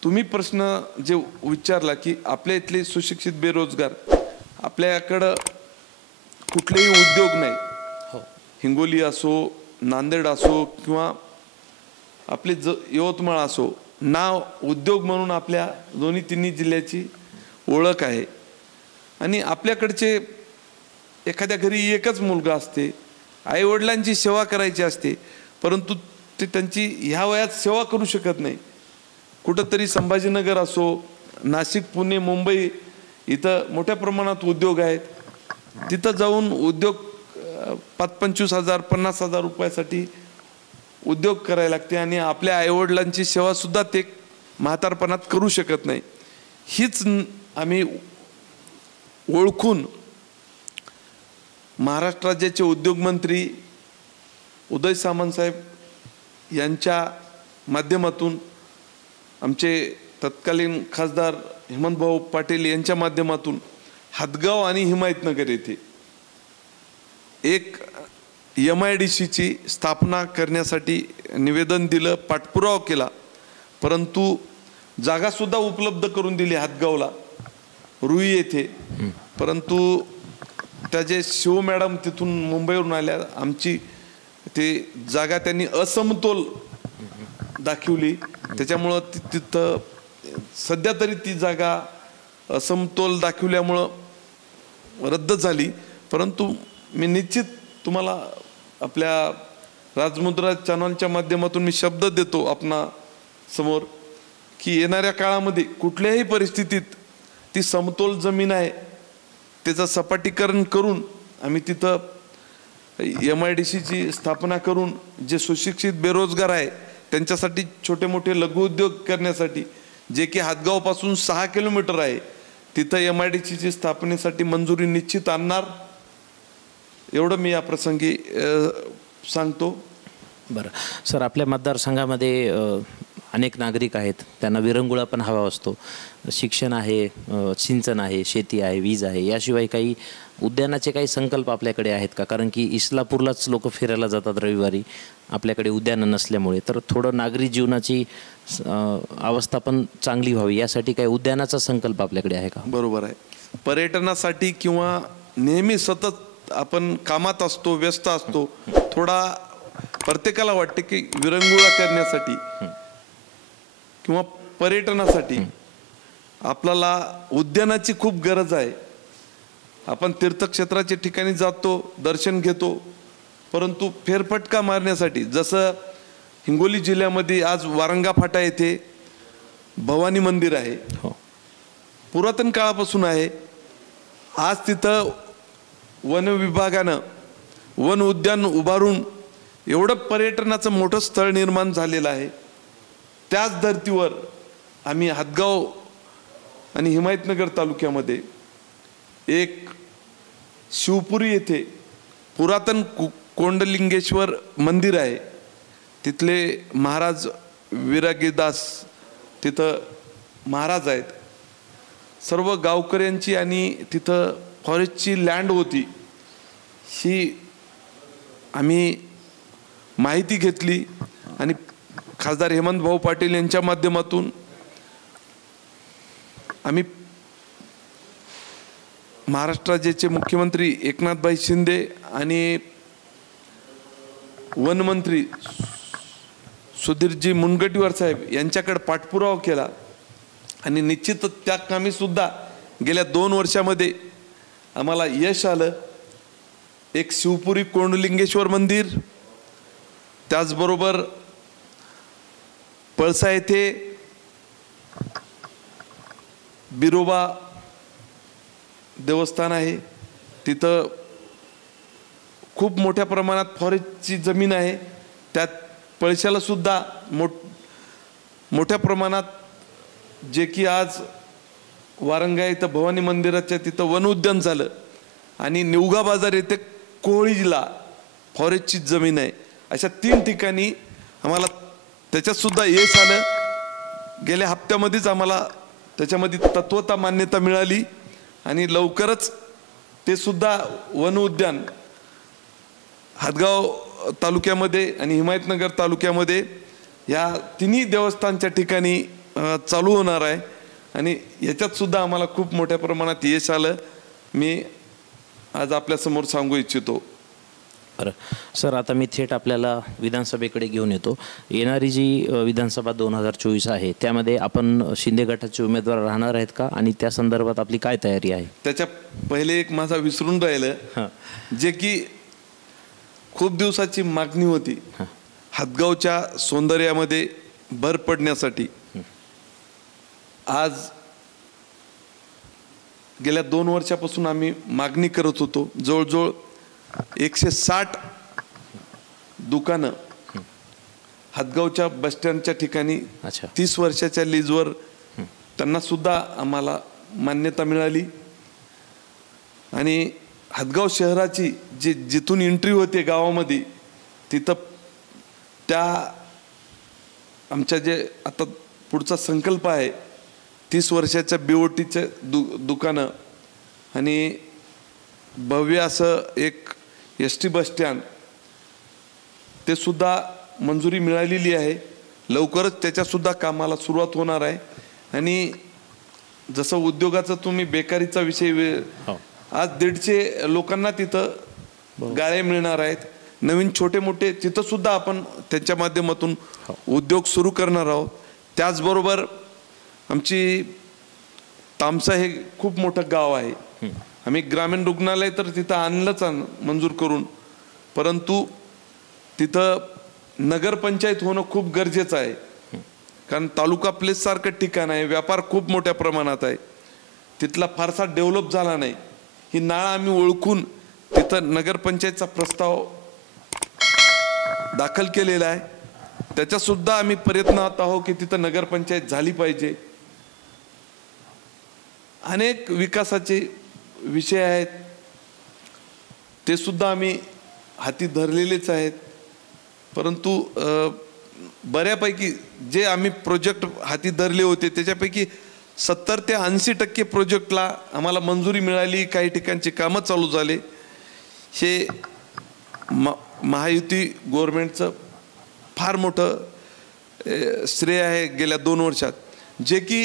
तुम्ही प्रश्न जे विचारला की आपल्या इथले सुशिक्षित बेरोजगार, आपल्याकडं कुठलेही उद्योग नाही. हिंगोली असो, नांदेड असो किंवा आपले यवतमाळ असो, नाव उद्योग म्हणून आपल्या दोन्ही तिन्ही जिल्ह्याची ओळख आहे. आणि आपल्याकडचे एखाद्या घरी एकच मुलगा असते, आईवडिलांची सेवा करायची असते, परंतु ते त्यांची ह्या वयात सेवा करू शकत नाही. कुठंतरी संभाजीनगर असो, नाशिक, पुणे, मुंबई इथं मोठ्या प्रमाणात उद्योग आहेत. तिथं जाऊन उद्योग 25,000 50,000 रुपयासाठी उद्योग करायला लागते आणि आपल्या आईवडिलांची सेवासुद्धा ते म्हातारपणात करू शकत नाही. हीच आम्ही ओळखून महाराष्ट्र राज्याचे उद्योगमंत्री उदय सामंत साहेब यांच्या माध्यमातून, आमचे तत्कालीन खासदार हेमंतभाऊ पाटील यांच्या माध्यमातून हदगाव आणि हिमायतनगर येथे एक MIDCची स्थापना करण्यासाठी निवेदन दिलं, पाठपुरावा केला. परंतु जागासुद्धा उपलब्ध करून दिली हदगावला, रुई येथे. परंतु त्या जे शिव मॅडम तिथून मुंबईवरून आल्या, आमची ते जागा त्यांनी असमतोल दाखवली. त्याच्यामुळं तिथं सध्या तरी ती जागा असमतोल दाखवल्यामुळं रद्द झाली. परंतु मी निश्चित तुम्हाला आपल्या राजमुद्रा चॅनलच्या माध्यमातून मी शब्द देतो आपणा समोर की येणाऱ्या काळामध्ये कुठल्याही परिस्थितीत ती समतोल जमीन आहे त्याचं सपाटीकरण करून आम्ही तिथं MIDCची स्थापना करून जे सुशिक्षित बेरोजगार आहे त्यांच्यासाठी छोटे मोठे लघुउद्योग करण्यासाठी, जे की हदगावपासून 6 किलोमीटर आहे, तिथं MIDCची स्थापनेसाठी मंजुरी निश्चित आणणार, एवढं मी या प्रसंगी सांगतो. बरं सर, आपल्या मतदारसंघामध्ये अनेक नागरिक आहेत, त्यांना विरंगुळा पण हवा असतो. शिक्षण आहे, सिंचन आहे, शेती आहे, वीज आहे, याशिवाय काही उद्यानाचे काही संकल्प आपल्याकडे आहेत का? कारण की इस्लापूरलाच लोक फिरायला जातात रविवारी, आपल्याकडे उद्यानं नसल्यामुळे. तर थोडं नागरी जीवनाची अवस्था पण चांगली व्हावी यासाठी काही उद्यानाचा संकल्प आपल्याकडे आहे का? बरोबर आहे. पर्यटनासाठी किंवा नेहमी सतत आपण कामात असतो, व्यस्त असतो, थोडा प्रत्येकाला वाटते की विरंगुळा करण्यासाठी किंवा पर्यटनासाठी आपल्याला उद्यानाची खूप गरज आहे. आपण तीर्थक्षेत्राच्या ठिकाणी जातो, दर्शन घेतो, परंतु फेरफटका मारण्यासाठी, जसं हिंगोली जिल्ह्यामध्ये आज वारंगा फाटा येथे भवानी मंदिर आहे, पुरातन काळापासून आहे. आज तिथं वन विभागानं वन उद्यान उभारून एवढं पर्यटनाचं मोठं स्थळ निर्माण झालेलं आहे. त्याच धर्तीवर आम्ही हदगाव आणि हिमायतनगर तालुक्यामध्ये एक शिवपुरी येथे पुरातन कोंडलिंगेश्वर मंदिर आहे. तिथले महाराज विरागीदास तिथं महाराज आहेत. सर्व गावकऱ्यांची आणि तिथं फॉरेस्टची लँड होती ही आम्ही माहिती घेतली आणि खासदार हेमंत भाऊ पाटील यांच्या माध्यमातून आम्ही महाराष्ट्र राज्याचे मुख्यमंत्री एकनाथभाई शिंदे आणि वनमंत्री सुधीरजी मुनगंटीवार साहेब यांच्याकडे पाठपुरावा केला आणि निश्चितच त्या कामी सुद्धा गेल्या 2 वर्षामध्ये आम्हाला यश आलं. एक शिवपुरी कोंडलिंगेश्वर मंदिर, त्याचबरोबर पळसा येथे बिरोबा देवस्थान आहे, तिथं खूप मोठ्या प्रमाणात फॉरेस्टची जमीन आहे. त्यात पळशाला सुद्धा मोठ्या प्रमाणात, जे की आज वारंगा इथं भवानी मंदिराच्या तिथं वन उद्यान झालं आणि निवगा बाजार येथे कोळीला फॉरेस्टची जमीन आहे. अशा 3 ठिकाणी आम्हाला त्याच्यात सुद्धा यश आलं. गेल्या हप्त्यामध्येच आम्हाला त्याच्यामध्ये तत्वता मान्यता मिळाली आणि लवकरच ते सुद्धा वन उद्यान हातगाव तालुक्यामध्ये आणि हिमायतनगर तालुक्यामध्ये या तिन्ही देवस्थानच्या ठिकाणी चालू होणार आहे आणि याच्यात सुद्धा आम्हाला खूप मोठ्या प्रमाणात यश आलं. मी आज आपल्यासमोर सांगू इच्छितो. बरं सर, आता मी थेट आपल्याला विधानसभेकडे घेऊन येतो. येणारी जी विधानसभा 2024 आहे त्यामध्ये आपण शिंदे गटाचे उमेदवार राहणार आहेत का आणि त्या संदर्भात आपली काय तयारी आहे? त्याच्या पहिले एक माझा विसरून राहिलं, जे की खूप दिवसाची मागणी होती. हातगावच्या सौंदर्यामध्ये भर पडण्यासाठी आज गेल्या 2 वर्षापासून आम्ही मागणी करत होतो. जवळजवळ 160 दुकानं हातगावच्या बसस्टँडच्या ठिकाणी 30 वर्षाच्या लीजवर त्यांना सुद्धा आम्हाला मान्यता मिळाली आणि हातगाव शहराची जिथून एंट्री होते गावामध्ये तिथं त्या आमच्या जे आता पुढचा संकल्प आहे 30 वर्षाच्या बीओटीचे दुकानं आणि भव्य असं एक ST बस स्टँड ते सुद्धा मंजुरी मिळालेली आहे. लवकरच त्याच्यासुद्धा कामाला सुरुवात होणार आहे. आणि जसं उद्योगाचा तुम्ही बेकारीचा विषय, आज 150 लोकांना तिथं गाळे मिळणार आहेत. नवीन छोटे मोठे तिथं सुद्धा आपण त्यांच्या माध्यमातून उद्योग सुरू करणार आहोत. त्याचबरोबर आमची तामसा हे खूप मोठं गाव आहे. आम्ही ग्रामीण रुग्णालय तर तिथं आणलंच मंजूर करून, परंतु तिथं नगरपंचायत होणं खूप गरजेचं आहे. कारण तालुका प्लेस सारखं ठिकाण आहे, व्यापार खूप मोठ्या प्रमाणात आहे, तिथला फारसा डेव्हलप झाला नाही. ही नाळ आम्ही ओळखून तिथं नगरपंचायतचा प्रस्ताव दाखल केलेला आहे. त्याच्या सुद्धा आम्ही प्रयत्नात आहोत की तिथं नगरपंचायत झाली पाहिजे. अनेक विकासाचे विषय आहेत, ते सुद्धा आम्ही हाती धरलेलेच आहेत. परंतु बऱ्यापैकी जे आम्ही प्रोजेक्ट हाती धरले होते त्याच्यापैकी 70 ते 80% प्रोजेक्टला आम्हाला मंजुरी मिळाली. काही ठिकाणची कामं चालू झाले. हे महायुती गव्हर्नमेंटचं फार मोठं श्रेय आहे गेल्या 2 वर्षात, जे की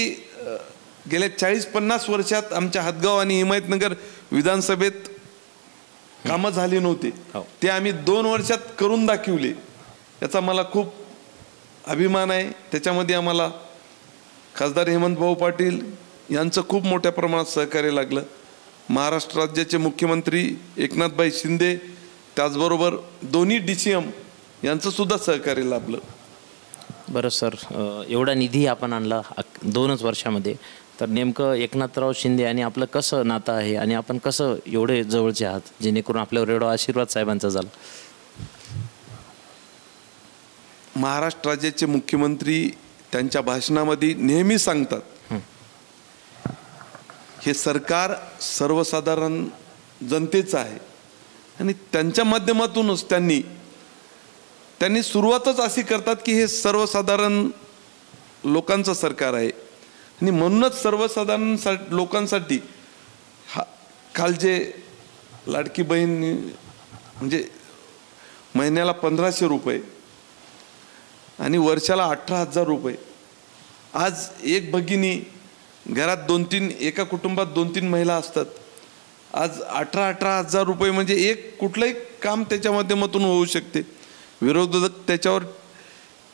गेल्या 40-50 वर्षात आमच्या हातगाव आणि हिमायतनगर विधानसभेत कामं झाली नव्हती. ते आम्ही 2 वर्षात करून दाखवले. याचा मला खूप अभिमान आहे. त्याच्यामध्ये आम्हाला खासदार हेमंत भाऊ पाटील यांचं खूप मोठ्या प्रमाणात सहकार्य लागलं. महाराष्ट्र राज्याचे मुख्यमंत्री एकनाथभाई शिंदे, त्याचबरोबर दोन्ही DCM यांचं सुद्धा सहकार्य लाभलं. बरं सर, एवढा निधी आपण आणला 2च वर्षामध्ये, तर नेमकं एकनाथराव शिंदे आणि आपलं कसं नातं आहे आणि आपण कसं एवढे जवळचे आहात जेणेकरून आपल्यावर एवढा आशीर्वाद साहेबांचा झाला? महाराष्ट्र राज्याचे मुख्यमंत्री त्यांच्या भाषणामध्ये नेहमी सांगतात, हे सरकार सर्वसाधारण जनतेचं आहे आणि त्यांच्या माध्यमातूनच त्यांनी सुरुवातच अशी करतात की हे सर्वसाधारण लोकांचं सरकार आहे आणि म्हणूनच सर्वसाधारण लोकांसाठी काल जे लाडकी बहीण म्हणजे महिन्याला 1500 रुपये आणि वर्षाला 18,000 रुपये, आज एक भगिनी घरात 2-3 एका कुटुंबात 2-3 महिला असतात, आज 18,000 रुपये म्हणजे एक कुठलंही काम त्याच्या माध्यमातून होऊ शकते. विरोधक त्याच्यावर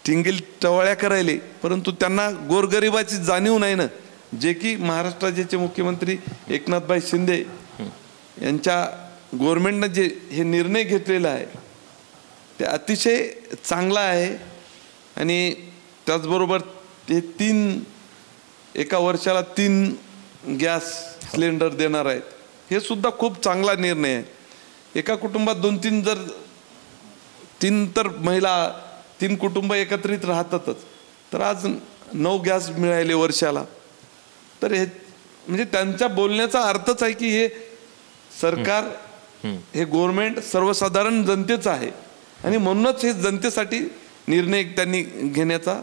टिंगल टवाळ्या करायले, परंतु त्यांना गोरगरिबाची जाणीव नाही ना. जे की महाराष्ट्राचे मुख्यमंत्री एकनाथभाई शिंदे यांच्या गव्हर्नमेंटनं जे हे निर्णय घेतलेला आहे ते अतिशय चांगला आहे. आणि त्याचबरोबर ते एका वर्षाला 3 गॅस सिलेंडर देणार आहेत, हे सुद्धा खूप चांगला निर्णय आहे. एका कुटुंबात 2-3 जर 3 तर महिला 3 कुटुंब एकत्रित राहतातच, तर आज 9 गॅस मिळाले वर्षाला. तर हे म्हणजे त्यांच्या बोलण्याचा अर्थच आहे की हे सरकार, हे गव्हर्नमेंट सर्वसाधारण जनतेचं आहे आणि म्हणूनच हे जनतेसाठी निर्णय त्यांनी घेण्याचा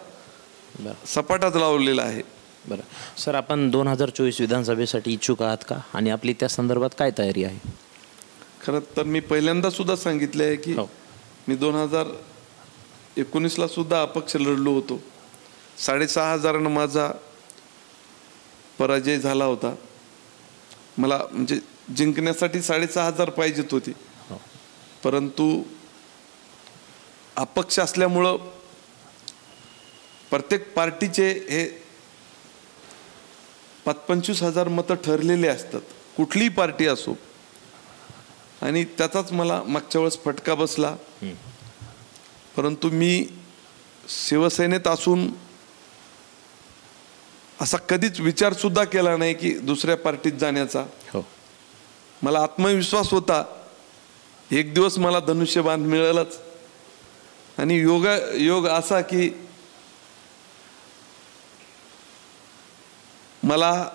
सपाटाच लावलेला आहे. बरं सर, आपण 2024 विधानसभेसाठी इच्छुक आहात का आणि आपली त्या संदर्भात काय तयारी आहे? खरं तर मी पहिल्यांदा सुद्धा सांगितले आहे की मी 2019ला सुद्धा अपक्ष लढलो होतो. 6,500 माझा पराजय झाला होता. मला म्हणजे जिंकण्यासाठी 6,500 पाहिजेत होते, परंतु अपक्ष असल्यामुळं प्रत्येक पार्टीचे हे 25,000 मतं ठरलेले असतात, कुठलीही पार्टी असो. आणि त्याचाच मला मागच्या वेळेस फटका बसला. परंतु मी शिवसेनेत असून असा कधीच विचार सुद्धा केला नाही की दुसऱ्या पार्टीत जाण्याचा. मला आत्मविश्वास होता एक दिवस मला धनुष्यबाण मिळेलच. आणि योग असा की मला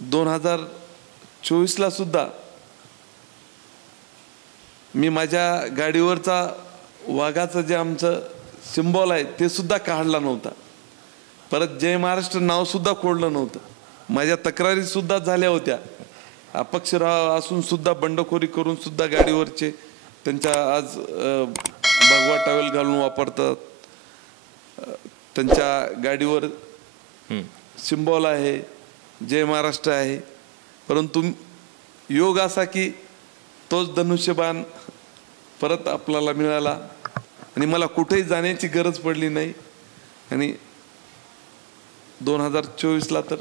2024ला सुद्धा मी माझ्या गाडीवरचा वाघाचं जे आमचं सिम्बॉल आहे ते सुद्धा काढला नव्हता. परत जय महाराष्ट्र नाव सुद्धा खोडलं नव्हतं. माझ्या तक्रारी सुद्धा झाल्या होत्या. अपक्ष असून सुद्धा बंडखोरी करून सुद्धा गाडीवरचे त्यांच्या आज भगवा टॉवेल घालून वापरतात. त्यांच्या गाडीवर सिम्बॉल आहे, जय महाराष्ट्र आहे. परंतु योग असा की तोच धनुष्यबाण परत आपल्याला मिळाला आणि मला कुठेही जाण्याची गरज पडली नाही. आणि 2024ला तर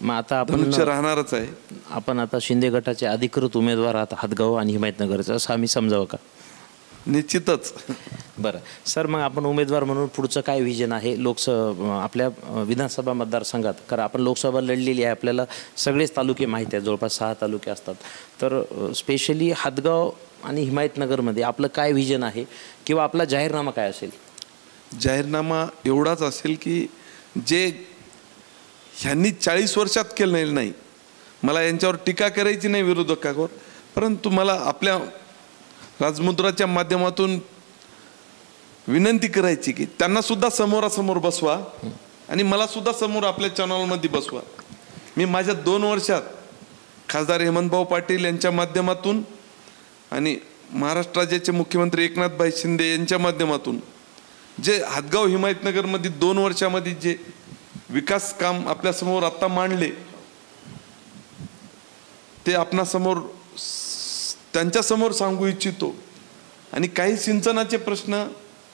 मग आता आपण राहणारच आहे. आपण आता शिंदे गटाचे अधिकृत उमेदवार आहात हातगाव आणि हिमायतनगरचा, असं आम्ही समजावं का? निश्चितच. बरं सर, मग आपण उमेदवार म्हणून पुढचं काय व्हिजन आहे आपल्या विधानसभा मतदारसंघात? कारण आपण लोकसभा लढलेली आहे, आपल्याला सगळेच तालुके माहीत आहेत, जवळपास 6 तालुके असतात. तर स्पेशली हातगाव आणि हिमायतनगरमध्ये आपलं काय व्हिजन आहे किंवा आपला जाहीरनामा काय असेल? जाहीरनामा एवढाच असेल की जे ह्यांनी 40 वर्षात केलं नाही, मला यांच्यावर टीका करायची नाही विरोधकावर, परंतु मला आपल्या राजमुद्राच्या माध्यमातून विनंती करायची की त्यांना सुद्धा समोरासमोर बसवा आणि मला सुद्धा समोर आपल्या चॅनलमध्ये बसवा. मी माझ्या 2 वर्षात खासदार हेमंतभाऊ पाटील यांच्या माध्यमातून आणि महाराष्ट्र राज्याचे मुख्यमंत्री एकनाथभाई शिंदे यांच्या माध्यमातून जे हातगाव हिमायतनगरमध्ये 2 वर्षामध्ये जे विकास काम आपल्यासमोर आता मांडले ते आपणासमोर त्यांच्यासमोर सांगू इच्छितो. आणि काही सिंचनाचे प्रश्न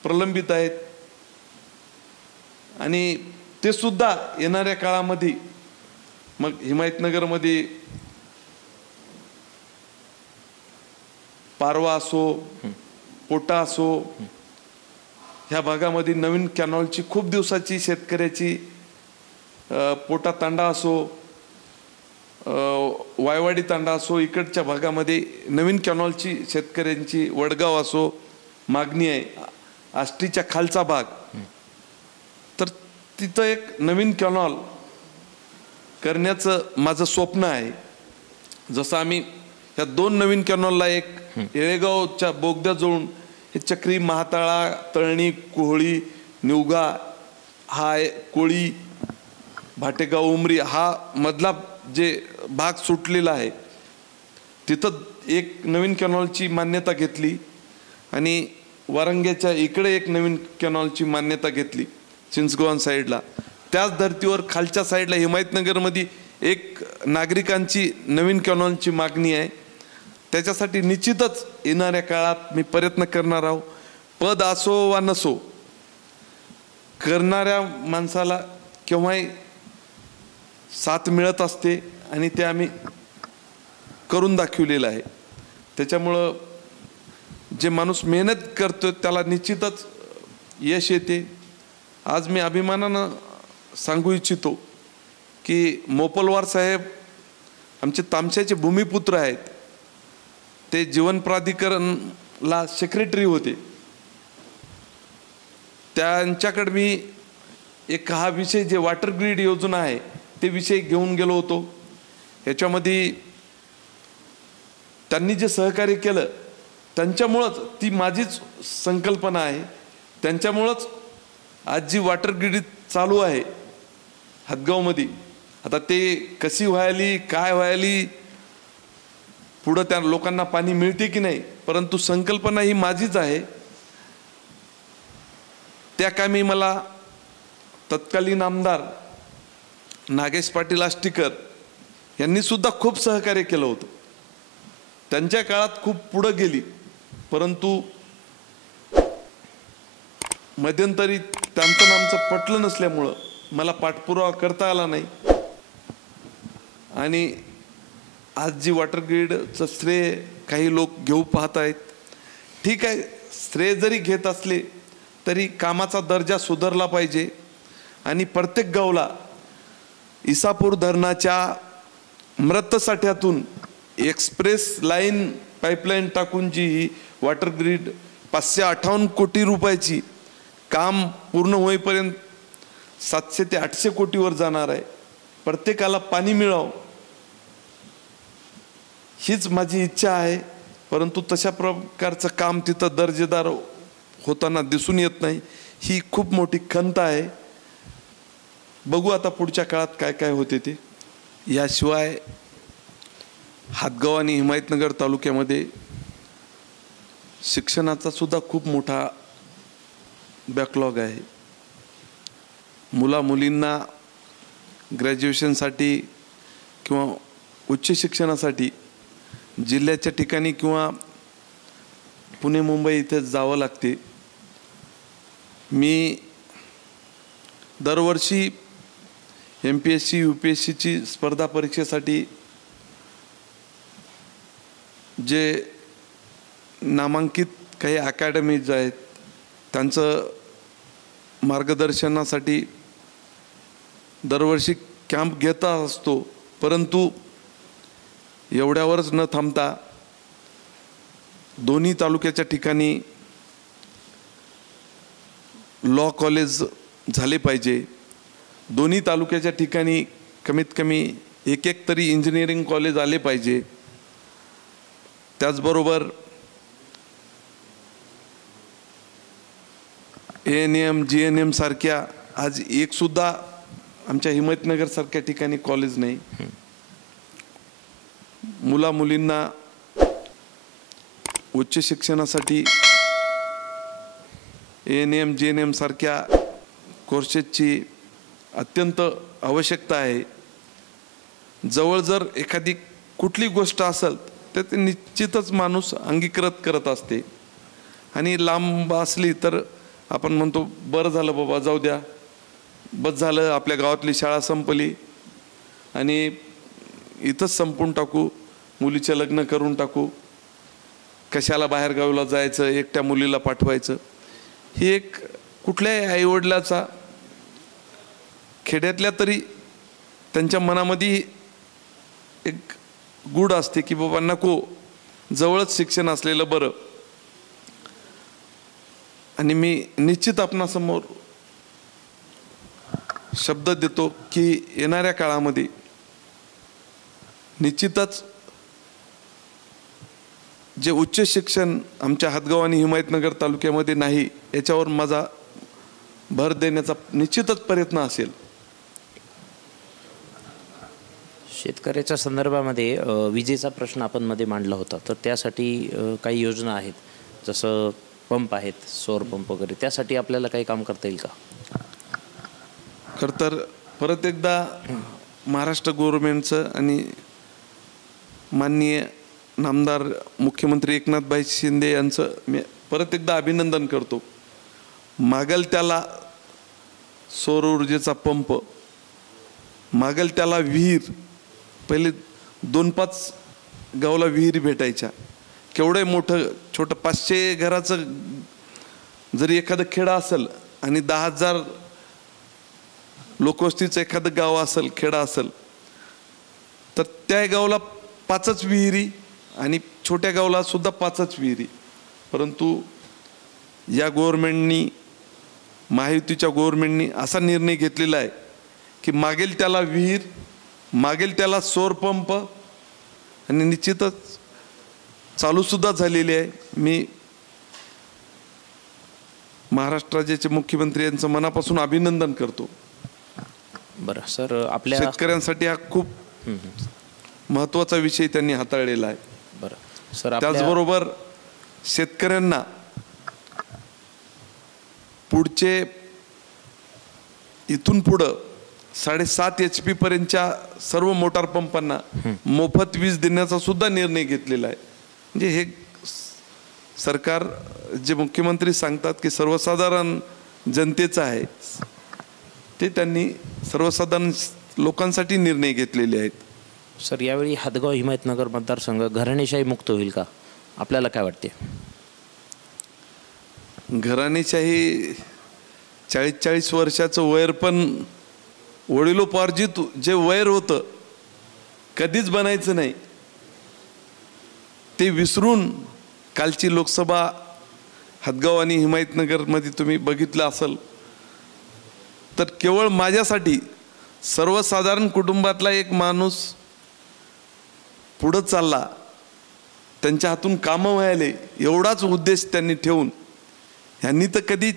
प्रलंबित आहेत आणि ते सुद्धा येणाऱ्या काळामध्ये मग हिमायतनगरमध्ये पारवा असो, पोटा असो, ह्या भागामध्ये नवीन कॅनॉलची खूप दिवसाची शेतकऱ्याची पोटा तांडा असो, वायवाडी तांडा असो, इकडच्या भागामध्ये नवीन कॅनॉलची शेतकऱ्यांची वडगाव असो मागणी आहे. आष्टीच्या खालचा भाग, तर तिथं एक नवीन कॅनॉल करण्याचं माझं स्वप्न आहे. जसं आम्ही ह्या 2 नवीन कॅनॉलला एक येळेगावच्या बोगद्याजवळून हे चक्री, महाताळा, तळणी, कोहळी, निवगा, हा कोळी, भाटेगाव, उमरी हा मधला जे भाग सुटलेला आहे तिथं एक नवीन कॅनॉलची मान्यता घेतली आणि वारंग्याच्या इकडे एक नवीन कॅनॉलची मान्यता घेतली चिंचगोवान साईडला. त्याच धर्तीवर खालच्या साईडला हिमायतनगरमध्ये एक नागरिकांची नवीन कॅनॉलची मागणी आहे. त्याच्यासाठी निश्चितच येणाऱ्या काळात मी प्रयत्न करणार आहोत. पद असो वा नसो, करणाऱ्या माणसाला केव्हाही साथ मिळत असते आणि ते आम्ही करून दाखवलेलं आहे. त्याच्यामुळं जे माणूस मेहनत करतो त्याला निश्चितच यश येते. आज मी अभिमानानं सांगू इच्छितो की मोपलवार साहेब आमचे तामशाचे भूमिपुत्र आहेत. ते जीवन प्राधिकरणला सेक्रेटरी होते. त्यांच्याकडे मी एक हा विषय जे वॉटर ग्रीड योजना आहे ते विषय घेऊन गेलो होतो. याच्यामध्ये त्यांनी जे सहकार्य केलं त्यांच्यामुळंच ती माझीच संकल्पना आहे. त्यांच्यामुळंच आज जी वॉटर ग्रीड चालू आहे हदगावमध्ये, आता ते कशी व्हायली काय व्हायली पुढं त्या लोकांना पाणी मिळते की नाही, परंतु संकल्पना ही माझीच आहे. त्या कामी मला तत्कालीन आमदार नागेश पाटील आष्टीकर यांनी सुद्धा खूप सहकार्य केलं होतं. त्यांच्या काळात खूप पुढं गेली, परंतु मध्यंतरी त्यांचं आमचं पटलं नसल्यामुळं मला पाठपुरावा करता आला नाही. आणि आज जी वॉटर ग्रीडचं श्रेय काही लोक घेऊ पाहत आहेत. ठीक आहे, श्रेय जरी घेत असले तरी कामाचा दर्जा सुधारला पाहिजे. आणि प्रत्येक गावला इसापूर धरणाच्या मृत साठ्यातून एक्सप्रेस लाईन पाईपलाईन टाकून जी ही वॉटर ग्रीड 558 कोटी रुपयाची काम पूर्ण होईपर्यंत 700 ते 800 कोटीवर जाणार आहे. प्रत्येकाला पाणी मिळावं हीच माझी इच्छा आहे. परंतु तशा प्रकारचं काम तिथं दर्जेदार होताना दिसून येत नाही. ही खूप मोठी खंत आहे. बघू आता पुढच्या काळात काय काय होते ते. याशिवाय हातगाव आणि हिमायतनगर तालुक्यामध्ये शिक्षणाचा सुद्धा खूप मोठा बॅकलॉग आहे. मुलींना ग्रॅज्युएशनसाठी किंवा उच्च शिक्षणासाठी जिल्ह्याच्या ठिकाणी किंवा पुणे मुंबई इथे जावं लागते. मी दरवर्षी MPSC UPSCची स्पर्धा परीक्षेसाठी जे नामांकित काही अकॅडमीज आहेत त्यांचं मार्गदर्शनासाठी दरवर्षी कॅम्प घेता असतो. परंतु एवढ्यावरच न थांबता दोन्ही तालुक्याच्या ठिकाणी लॉ कॉलेज झाले पाहिजे. दोन्ही तालुक्याच्या ठिकाणी कमीत कमी एक तरी इंजिनिअरिंग कॉलेज आले पाहिजे. त्याचबरोबर ANM GNM सारख्या आज एक सुद्धा आमच्या हिमायतनगर सारख्या ठिकाणी कॉलेज नाही. मुलींना उच्च शिक्षणासाठी ANM GNM सारख्या कोर्सेसची अत्यंत आवश्यकता आहे. जवळ जर एखादी कुठली गोष्ट असेल तर ते निश्चितच माणूस अंगीकृत करत असते. आणि लांब असली तर आपण म्हणतो बरं झालं बाबा जाऊ द्या, बस झालं, आपल्या गावातली शाळा संपली आणि इथंच संपून टाकू, मुलीचे लग्न करून टाकू, कशाला बाहेर गावाला जायचं, एकट्या मुलीला पाठवायचं. ही एक कुठल्याही आईवडिलाचा खेड्यातल्या तरी त्यांच्या मनामध्ये एक गूढ असते की बाबा नको, जवळच शिक्षण असलेलं बरं. आणि मी निश्चित आपणासमोर शब्द देतो की येणाऱ्या काळामध्ये निश्चितच जे उच्च शिक्षण आमच्या हातगाव आणि हिमायतनगर तालुक्यामध्ये नाही याच्यावर माझा भर देण्याचा निश्चितच प्रयत्न असेल. शेतकऱ्याच्या संदर्भामध्ये विजेचा प्रश्न आपण मध्ये मांडला होता, तर त्यासाठी काही योजना आहेत, जसं पंप आहेत, सौर पंप वगैरे, त्यासाठी आपल्याला काही काम करता येईल का? खरं तर परत एकदा महाराष्ट्र गव्हर्नमेंटचं आणि माननीय नामदार मुख्यमंत्री एकनाथभाई शिंदे यांचं मी परत एकदा अभिनंदन करतो. मागल त्याला सौर ऊर्जेचा पंप, मागल त्याला विहीर. पहिले 2-5 गावाला विहीर भेटायच्या. केवढं मोठं छोटं 500 घराचं जरी एखादं खेडं असेल आणि 10,000 लोकवस्तीचं एखादं गाव असेल, खेडा असेल, तर त्या गावाला 5च विहिरी आणि छोट्या गावाला सुद्धा 5च विहिरी. परंतु या गव्हर्नमेंटनी, महायुतीच्या गव्हर्नमेंटनी असा निर्णय घेतलेला आहे की मागेल त्याला विहीर, मागेल त्याला सौर पंप, आणि निश्चितच चालूसुद्धा झालेली आहे. मी महाराष्ट्र राज्याचे मुख्यमंत्री यांचं मनापासून अभिनंदन करतो. बरं सर, आपल्या शेतकऱ्यांसाठी हा खूप महत्त्वाचा विषय त्यांनी हाताळलेला आहे. बरं सर, त्याचबरोबर शेतकऱ्यांना पुढचे इथून पुढं 7.5 HP पर्यंतच्या सर्व मोटार पंपांना मोफत वीज देण्याचा सुद्धा निर्णय घेतलेला आहे. म्हणजे हे सरकार, जे मुख्यमंत्री सांगतात की सर्वसाधारण जनतेचं आहे, ते त्यांनी सर्वसाधारण लोकांसाठी निर्णय घेतलेले आहेत. सर, यावेळी हदगाव हिमायतनगर मतदारसंघ घराणेशाही मुक्त होईल का? आपल्याला काय वाटते? घराणेशाही 40 वर्षाचं वैर, पण वडिलोपार्जित जे वैर होतं कधीच बनायचं नाही. ते विसरून कालची लोकसभा हदगाव आणि हिमायतनगरमध्ये तुम्ही बघितलं असेल, तर केवळ माझ्यासाठी सर्वसाधारण कुटुंबातला एक माणूस पुढं चालला, त्यांच्या हातून कामं व्हायले, एवढाच उद्देश त्यांनी ठेवून, यांनी तर कधी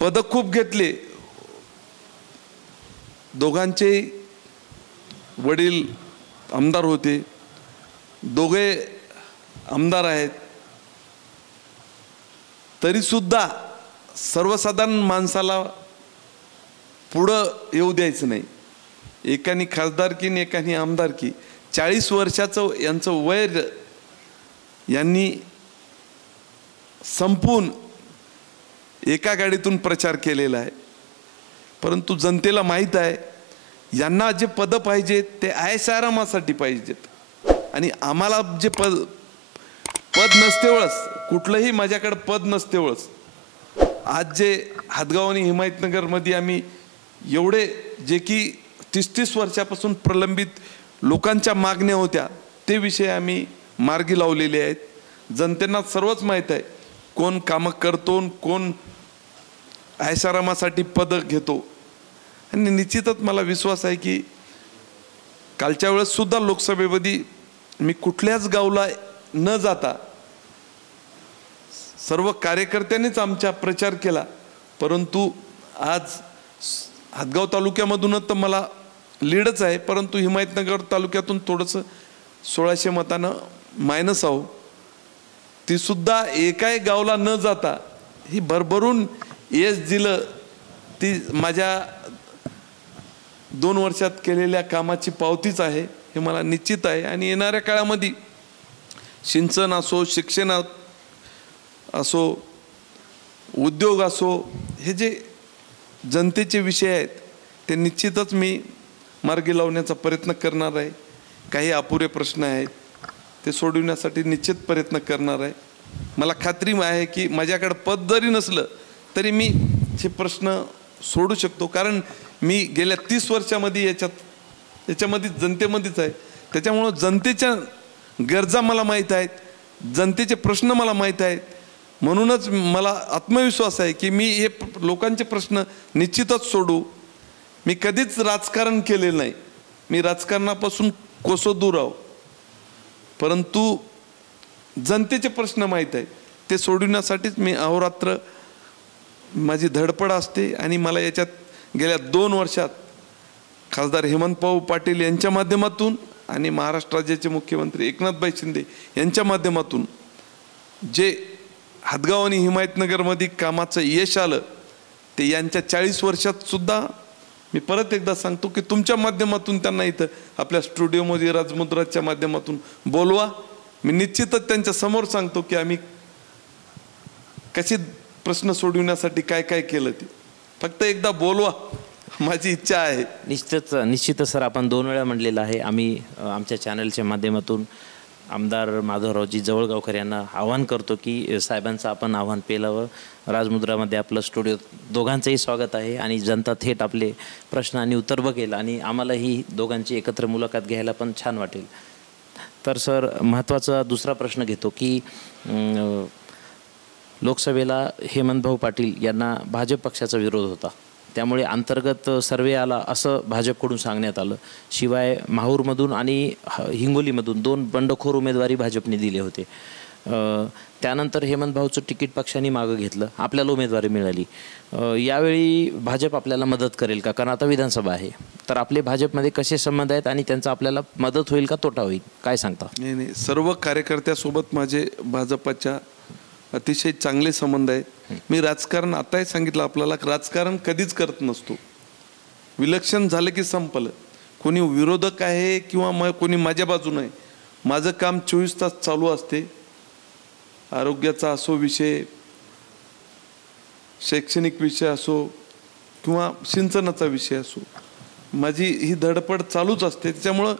पद खूप घेतले. दोघांचे वडील आमदार होते, दोघे आमदार आहेत, तरी सुद्धा सर्वसाधारण माणसाला पुढं येऊ द्यायचं नाही. एकाने खासदारकी आणि एकाने आमदारकी. 40 वर्षाचं यांचं वैर यांनी संपून एका गाडीतून प्रचार केलेला आहे. परंतु जनतेला माहीत आहे यांना जे पद पाहिजे ते ऐशारामासाठी पाहिजेत, आणि आम्हाला जे पद नसतेवळच, कुठलंही माझ्याकडे पद नसतेवळच, आज जे हदगाव आणि हिमायतनगरमध्ये आम्ही एवढे, जे की 30 वर्षापासून प्रलंबित लोकांच्या मागण्या होत्या, ते विषय आम्ही मार्गी लावलेले आहेत. जनतेला सर्वच माहीत आहे कोण कामं करतो, कोण ऐशारामासाठी पद घेतो. आणि निश्चितच मला विश्वास आहे की कालच्या वेळेस सुद्धा लोकसभेमध्ये मी कुठल्याच गावला न जाता सर्व कार्यकर्त्यांनीच आमचा प्रचार केला. परंतु आज हदगाव तालुक्यामधूनच तर मला लीडच आहे, परंतु हिमायतनगर तालुक्यातून थोडंसं 1600 मतानं मायनस आहो. ती सुद्धा एकाही गावला न जाता ही भरभरून यश दिलं. ती माझ्या 2 वर्षात केलेल्या कामाची पावतीच आहे, हे मला निश्चित आहे. आणि येणाऱ्या काळामध्ये सिंचन असो, शिक्षणात असो, उद्योग असो, हे जे जनतेचे विषय आहेत ते निश्चितच मी मार्गी लावण्याचा प्रयत्न करणार आहे. काही अपुरे प्रश्न आहेत ते सोडवण्यासाठी निश्चित प्रयत्न करणार आहे. मला खात्री आहे की माझ्याकडे पद जरी नसलं तरी मी हे प्रश्न सोडू शकतो, कारण मी गेल्या 30 वर्षामध्ये याच्यामध्ये जनतेमध्येच आहे. त्याच्यामुळं जनतेच्या गरजा मला माहीत आहेत, जनतेचे प्रश्न मला माहीत आहेत. म्हणूनच मला आत्मविश्वास आहे की मी हे लोकांचे प्रश्न निश्चितच सोडू. मी कधीच राजकारण केलेलं नाही, मी राजकारणापासून कोसो दूर आहो, परंतु जनतेचे प्रश्न माहीत आहेत, ते सोडवण्यासाठीच मी अहोरात्र माझी धडपड असते. आणि मला याच्यात गेल्या 2 वर्षात खासदार हेमंतभाऊ पाटील यांच्या माध्यमातून आणि महाराष्ट्र राज्याचे मुख्यमंत्री एकनाथभाई शिंदे यांच्या माध्यमातून जे हदगाव आणि हिमायतनगरमध्ये कामाचं यश आलं ते यांच्या 40 वर्षात सुद्धा मी परत एकदा सांगतो की तुमच्या माध्यमातून त्यांना इथं आपल्या स्टुडिओमध्ये राजमुद्राच्या माध्यमातून बोलवा. मी निश्चितच त्यांच्या समोर सांगतो की आम्ही कसे प्रश्न सोडविण्यासाठी काय काय केलं ते. फक्त एकदा बोलवा, माझी इच्छा आहे. निश्चितच सर, आपण 2 वेळा म्हणलेलं आहे. आम्ही आमच्या चॅनलच्या माध्यमातून आमदार माधवरावजी जवळगावकर यांना आवाहन करतो की साहेबांचं आपण आव्हान पेलावं. राजमुद्रामध्ये आपलं स्टुडिओ दोघांचंही स्वागत आहे आणि जनता थेट आपले प्रश्न आणि उत्तर बघेल आणि आम्हाला ही दोघांची एकत्र मुलाखत घ्यायला पण छान वाटेल. तर सर, महत्त्वाचा दुसरा प्रश्न घेतो की लोकसभेला हेमंतभाऊ पाटील यांना भाजप पक्षाचा विरोध होता, त्यामुळे अंतर्गत सर्वे आला असं भाजपकडून सांगण्यात आलं. शिवाय माहूरमधून आणि हिंगोलीमधून 2 बंडखोर उमेदवारी भाजपने दिले होते. त्यानंतर हेमंतभाऊचं तिकीट पक्षाने मागं घेतलं, आपल्याला उमेदवारी मिळाली. यावेळी भाजप आपल्याला मदत करेल का? कारण आता विधानसभा आहे, तर आपले भाजपमध्ये कसे संबंध आहेत आणि त्यांचा आपल्याला मदत होईल का तोटा होईल, काय सांगता? नाही, सर्व कार्यकर्त्यासोबत माझे भाजपच्या अतिशय चांगले संबंध आहेत. मी राजकारण आताही सांगितलं आपल्याला, राजकारण कधीच करत नसतो. विलक्षण झालं की संपलं. कोणी विरोधक आहे किंवा कोणी माझ्या बाजूने आहे, माझं काम 24 तास चालू असते. आरोग्याचा असो विषय, शैक्षणिक विषय असो किंवा सिंचनाचा विषय असो, माझी ही धडपड चालूच असते. त्याच्यामुळं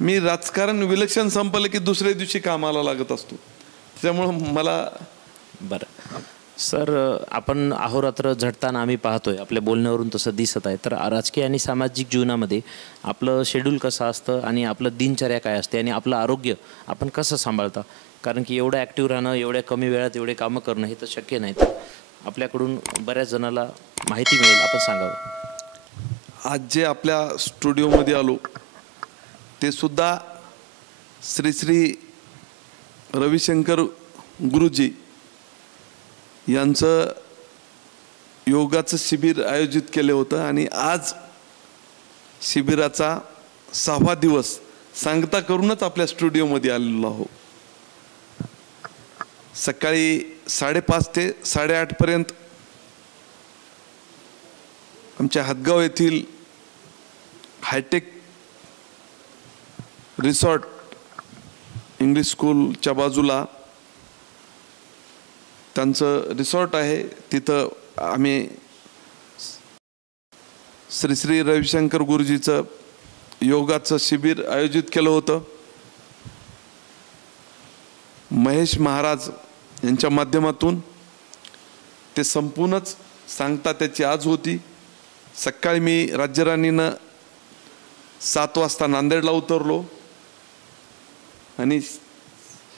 मी राजकारण विलक्षण संपलं की दुसऱ्या दिवशी कामाला लागत असतो. त्याच्यामुळं मला बरं सर, आपण अहोरात्र झटताना आम्ही पाहतोय, आपल्या बोलण्यावरून तसं दिसत आहे. तर राजकीय आणि सामाजिक जीवनामध्ये आपलं शेड्यूल कसं असतं आणि आपलं दिनचर्या काय असते आणि आपलं आरोग्य आपण कसं सांभाळता? कारण की एवढं ॲक्टिव्ह राहणं, एवढ्या कमी वेळात एवढे कामं करणं हे तर शक्य नाही. तर आपल्याकडून बऱ्याच जणाला माहिती मिळेल, आपण सांगावं. आज जे आपल्या स्टुडिओमध्ये आलो ते सुद्धा श्री श्री रविशंकर गुरुजी यांचं योगाचं शिबिर आयोजित केलं होतं आणि आज शिबिराचा 6वा दिवस सांगता करूनच आपल्या स्टुडिओमध्ये आलेलो आहोत. सकाळी 5:30 ते 8:30 पर्यंत आमच्या हदगाव येथील हायटेक रिसॉर्ट इंग्लिश स्कूलच्या बाजूला त्यांचं रिसॉर्ट आहे, तिथं आम्ही श्री श्री रविशंकर गुरुजीचं योगाचं शिबिर आयोजित केलं होतं. महेश महाराज यांच्या माध्यमातून ते संपूर्णच सांगता त्याची आज होती. सकाळी मी राज्यराणीनं 7 वाजता नांदेडला उतरलो आणि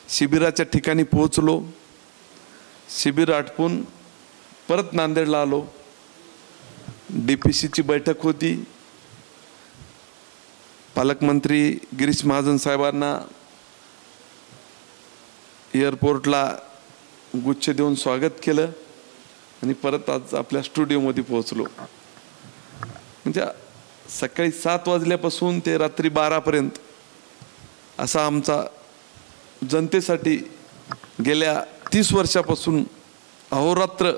शिबिराच्या ठिकाणी पोहोचलो. शिबिर आटपून परत नांदेडला आलो. DPCची बैठक होती. पालकमंत्री गिरीश महाजन साहेबांना एअरपोर्टला गुच्छ देऊन स्वागत केलं आणि परत आज आपल्या स्टुडिओमध्ये पोहोचलो. म्हणजे सकाळी 7 वाजल्यापासून ते रात्री 12 पर्यंत असा आमचा जनतेसाठी गेल्या 30 वर्षापासून अहोरात्र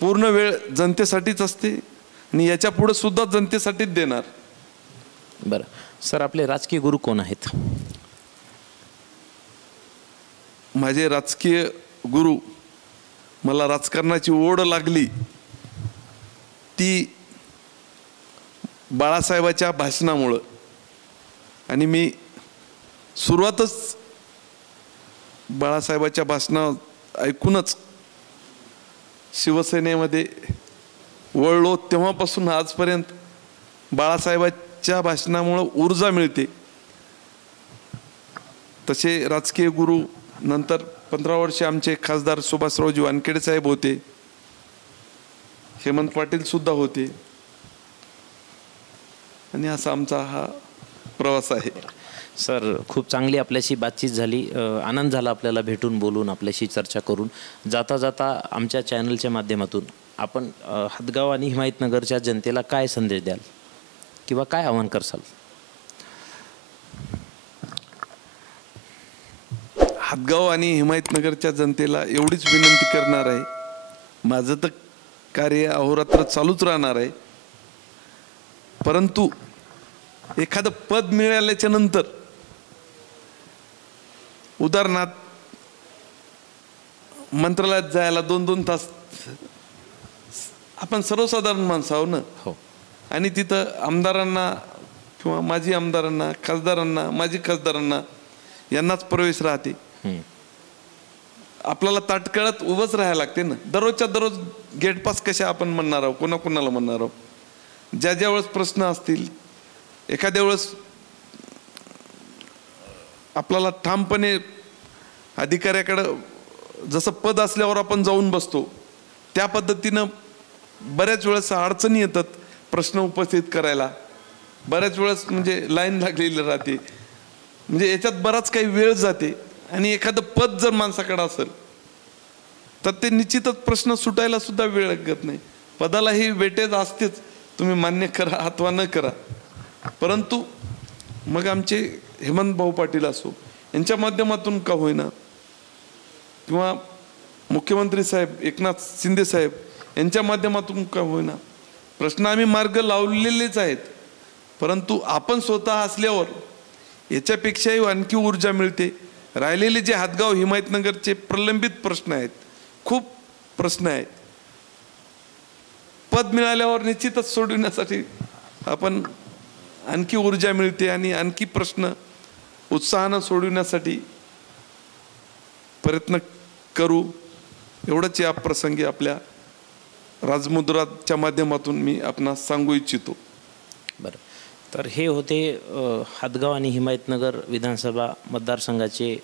पूर्ण वेळ जनतेसाठीच असते आणि याच्या पुढे सुद्धा जनतेसाठीच देणार. बरं सर, आपले राजकीय गुरु कोण आहेत? माझे राजकीय गुरु, मला राजकारणाची ओढ लागली ती बाळासाहेबाच्या भाषणामुळं. आणि मी सुरुवातच बाळासाहेबाच्या भाषणं ऐकूनच शिवसेनेमध्ये वळलो. तेव्हापासून आजपर्यंत बाळासाहेबाच्या भाषणामुळं ऊर्जा मिळते. तसे राजकीय गुरु नंतर 15 वर्षे आमचे खासदार सुभाषरावजी वानखेडे साहेब होते, हेमंत पाटील सुद्धा होते आणि असा आमचा हा प्रवास आहे. सर, खूप चांगली आपल्याशी बातचीत झाली. आनंद झाला आपल्याला भेटून, बोलून, आपल्याशी चर्चा करून. जाता जाता आमच्या चॅनलच्या माध्यमातून आपण हदगाव आणि हिमायतनगरच्या जनतेला काय संदेश द्याल किंवा काय आवाहन करसाल? हदगाव आणि हिमायतनगरच्या जनतेला एवढीच विनंती करणार आहे, माझं तर कार्य अहोरात्र चालूच राहणार आहे, परंतु एखादं पद मिळाल्याच्या नंतर, उदाहरणार्थ मंत्रालयात जायला 2-2 तास, आपण सर्वसाधारण माणसं आहो ना. हो. आणि तिथं आमदारांना किंवा माजी आमदारांना, खासदारांना, माजी खासदारांना यांनाच प्रवेश राहते. आपल्याला ताटकळत उभंच राहायला लागते ना. दररोजच्या दररोज गेट पास कशा आपण म्हणणार आहोत, कोणाकोणाला म्हणणार आहोत. ज्या ज्या वेळेस प्रश्न असतील, एखाद्या वेळेस आपल्याला ठामपणे अधिकाऱ्याकडं जसं पद असल्यावर आपण जाऊन बसतो, त्या पद्धतीनं बऱ्याच वेळेस अडचणी येतात प्रश्न उपस्थित करायला. बऱ्याच वेळेस म्हणजे लाईन लागलेली राहते, म्हणजे याच्यात बराच काही वेळ जाते. आणि एखादं पद जर माणसाकडे असेल तर ते निश्चितच प्रश्न सुटायला सुद्धा वेळ लागत नाही. पदालाही वेटेज असतेच, तुम्ही मान्य करा अथवा न करा. परंतु मग आमचे हेमंत भाऊ पाटील असो, यांच्या माध्यमातून का होईना, किंवा मुख्यमंत्री साहेब एकनाथ शिंदे साहेब यांच्या माध्यमातून का होईना, प्रश्न आम्ही मार्ग लावलेलेच आहेत. परंतु आपण स्वतः असल्यावर याच्यापेक्षाही आणखी ऊर्जा मिळते. राहिलेले जे हदगाव हिमायतनगरचे प्रलंबित प्रश्न आहेत, खूप प्रश्न आहेत, पद मिळाल्यावर निश्चितच सोडविण्यासाठी आपण आणखी ऊर्जा मिळते आणि आणखी प्रश्न उत्साहानं सोडविण्यासाठी प्रयत्न करू. एवढंच या प्रसंगी आपल्या राजमुद्राच्या माध्यमातून मी आपणास सांगू इच्छितो. बरं, तर हे होते हदगाव आणि हिमायतनगर विधानसभा मतदारसंघाचे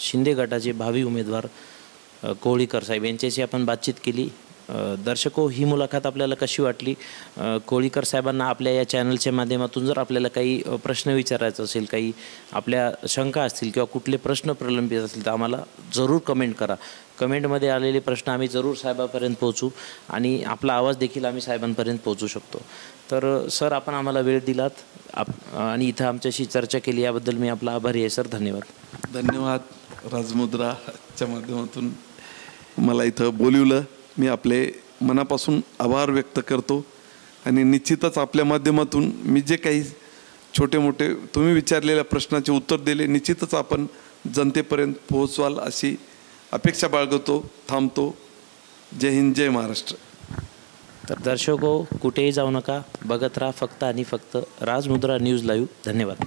शिंदे गटाचे भावी उमेदवार कोळीकर साहेब यांच्याशी आपण बातचीत केली. दर्शको, ही मुलाखत आपल्याला कशी वाटली? कोळीकर साहेबांना आपल्या या चॅनलच्या माध्यमातून जर आपल्याला काही प्रश्न विचारायचा असेल, काही आपल्या शंका असतील किंवा कुठले प्रश्न प्रलंबित असतील तर आम्हाला जरूर कमेंट करा. कमेंटमध्ये आलेले प्रश्न आम्ही जरूर साहेबांपर्यंत पोहोचू आणि आपला आवाज देखील आम्ही साहेबांपर्यंत पोहोचू शकतो. तर सर, आपण आम्हाला वेळ दिलात आणि इथं आमच्याशी चर्चा केली, याबद्दल मी आपला आभारी आहे सर. धन्यवाद. धन्यवाद. राजमुद्राच्या माध्यमातून मला इथं बोलवलं, मी आपले मनापासून आभार व्यक्त करतो. आणि निश्चितच आपल्या माध्यमातून मी जे काही छोटे मोठे तुम्ही विचारलेल्या प्रश्नाचे उत्तर दिले, निश्चितच आपण जनतेपर्यंत पोहोचवाल अशी अपेक्षा बाळगतो. थांबतो. जय हिंद, जय महाराष्ट्र. तर दर्शको, कुठेही जाऊ नका, बघत राहा फक्त आणि फक्त राजमुद्रा न्यूज लाईव्ह. धन्यवाद.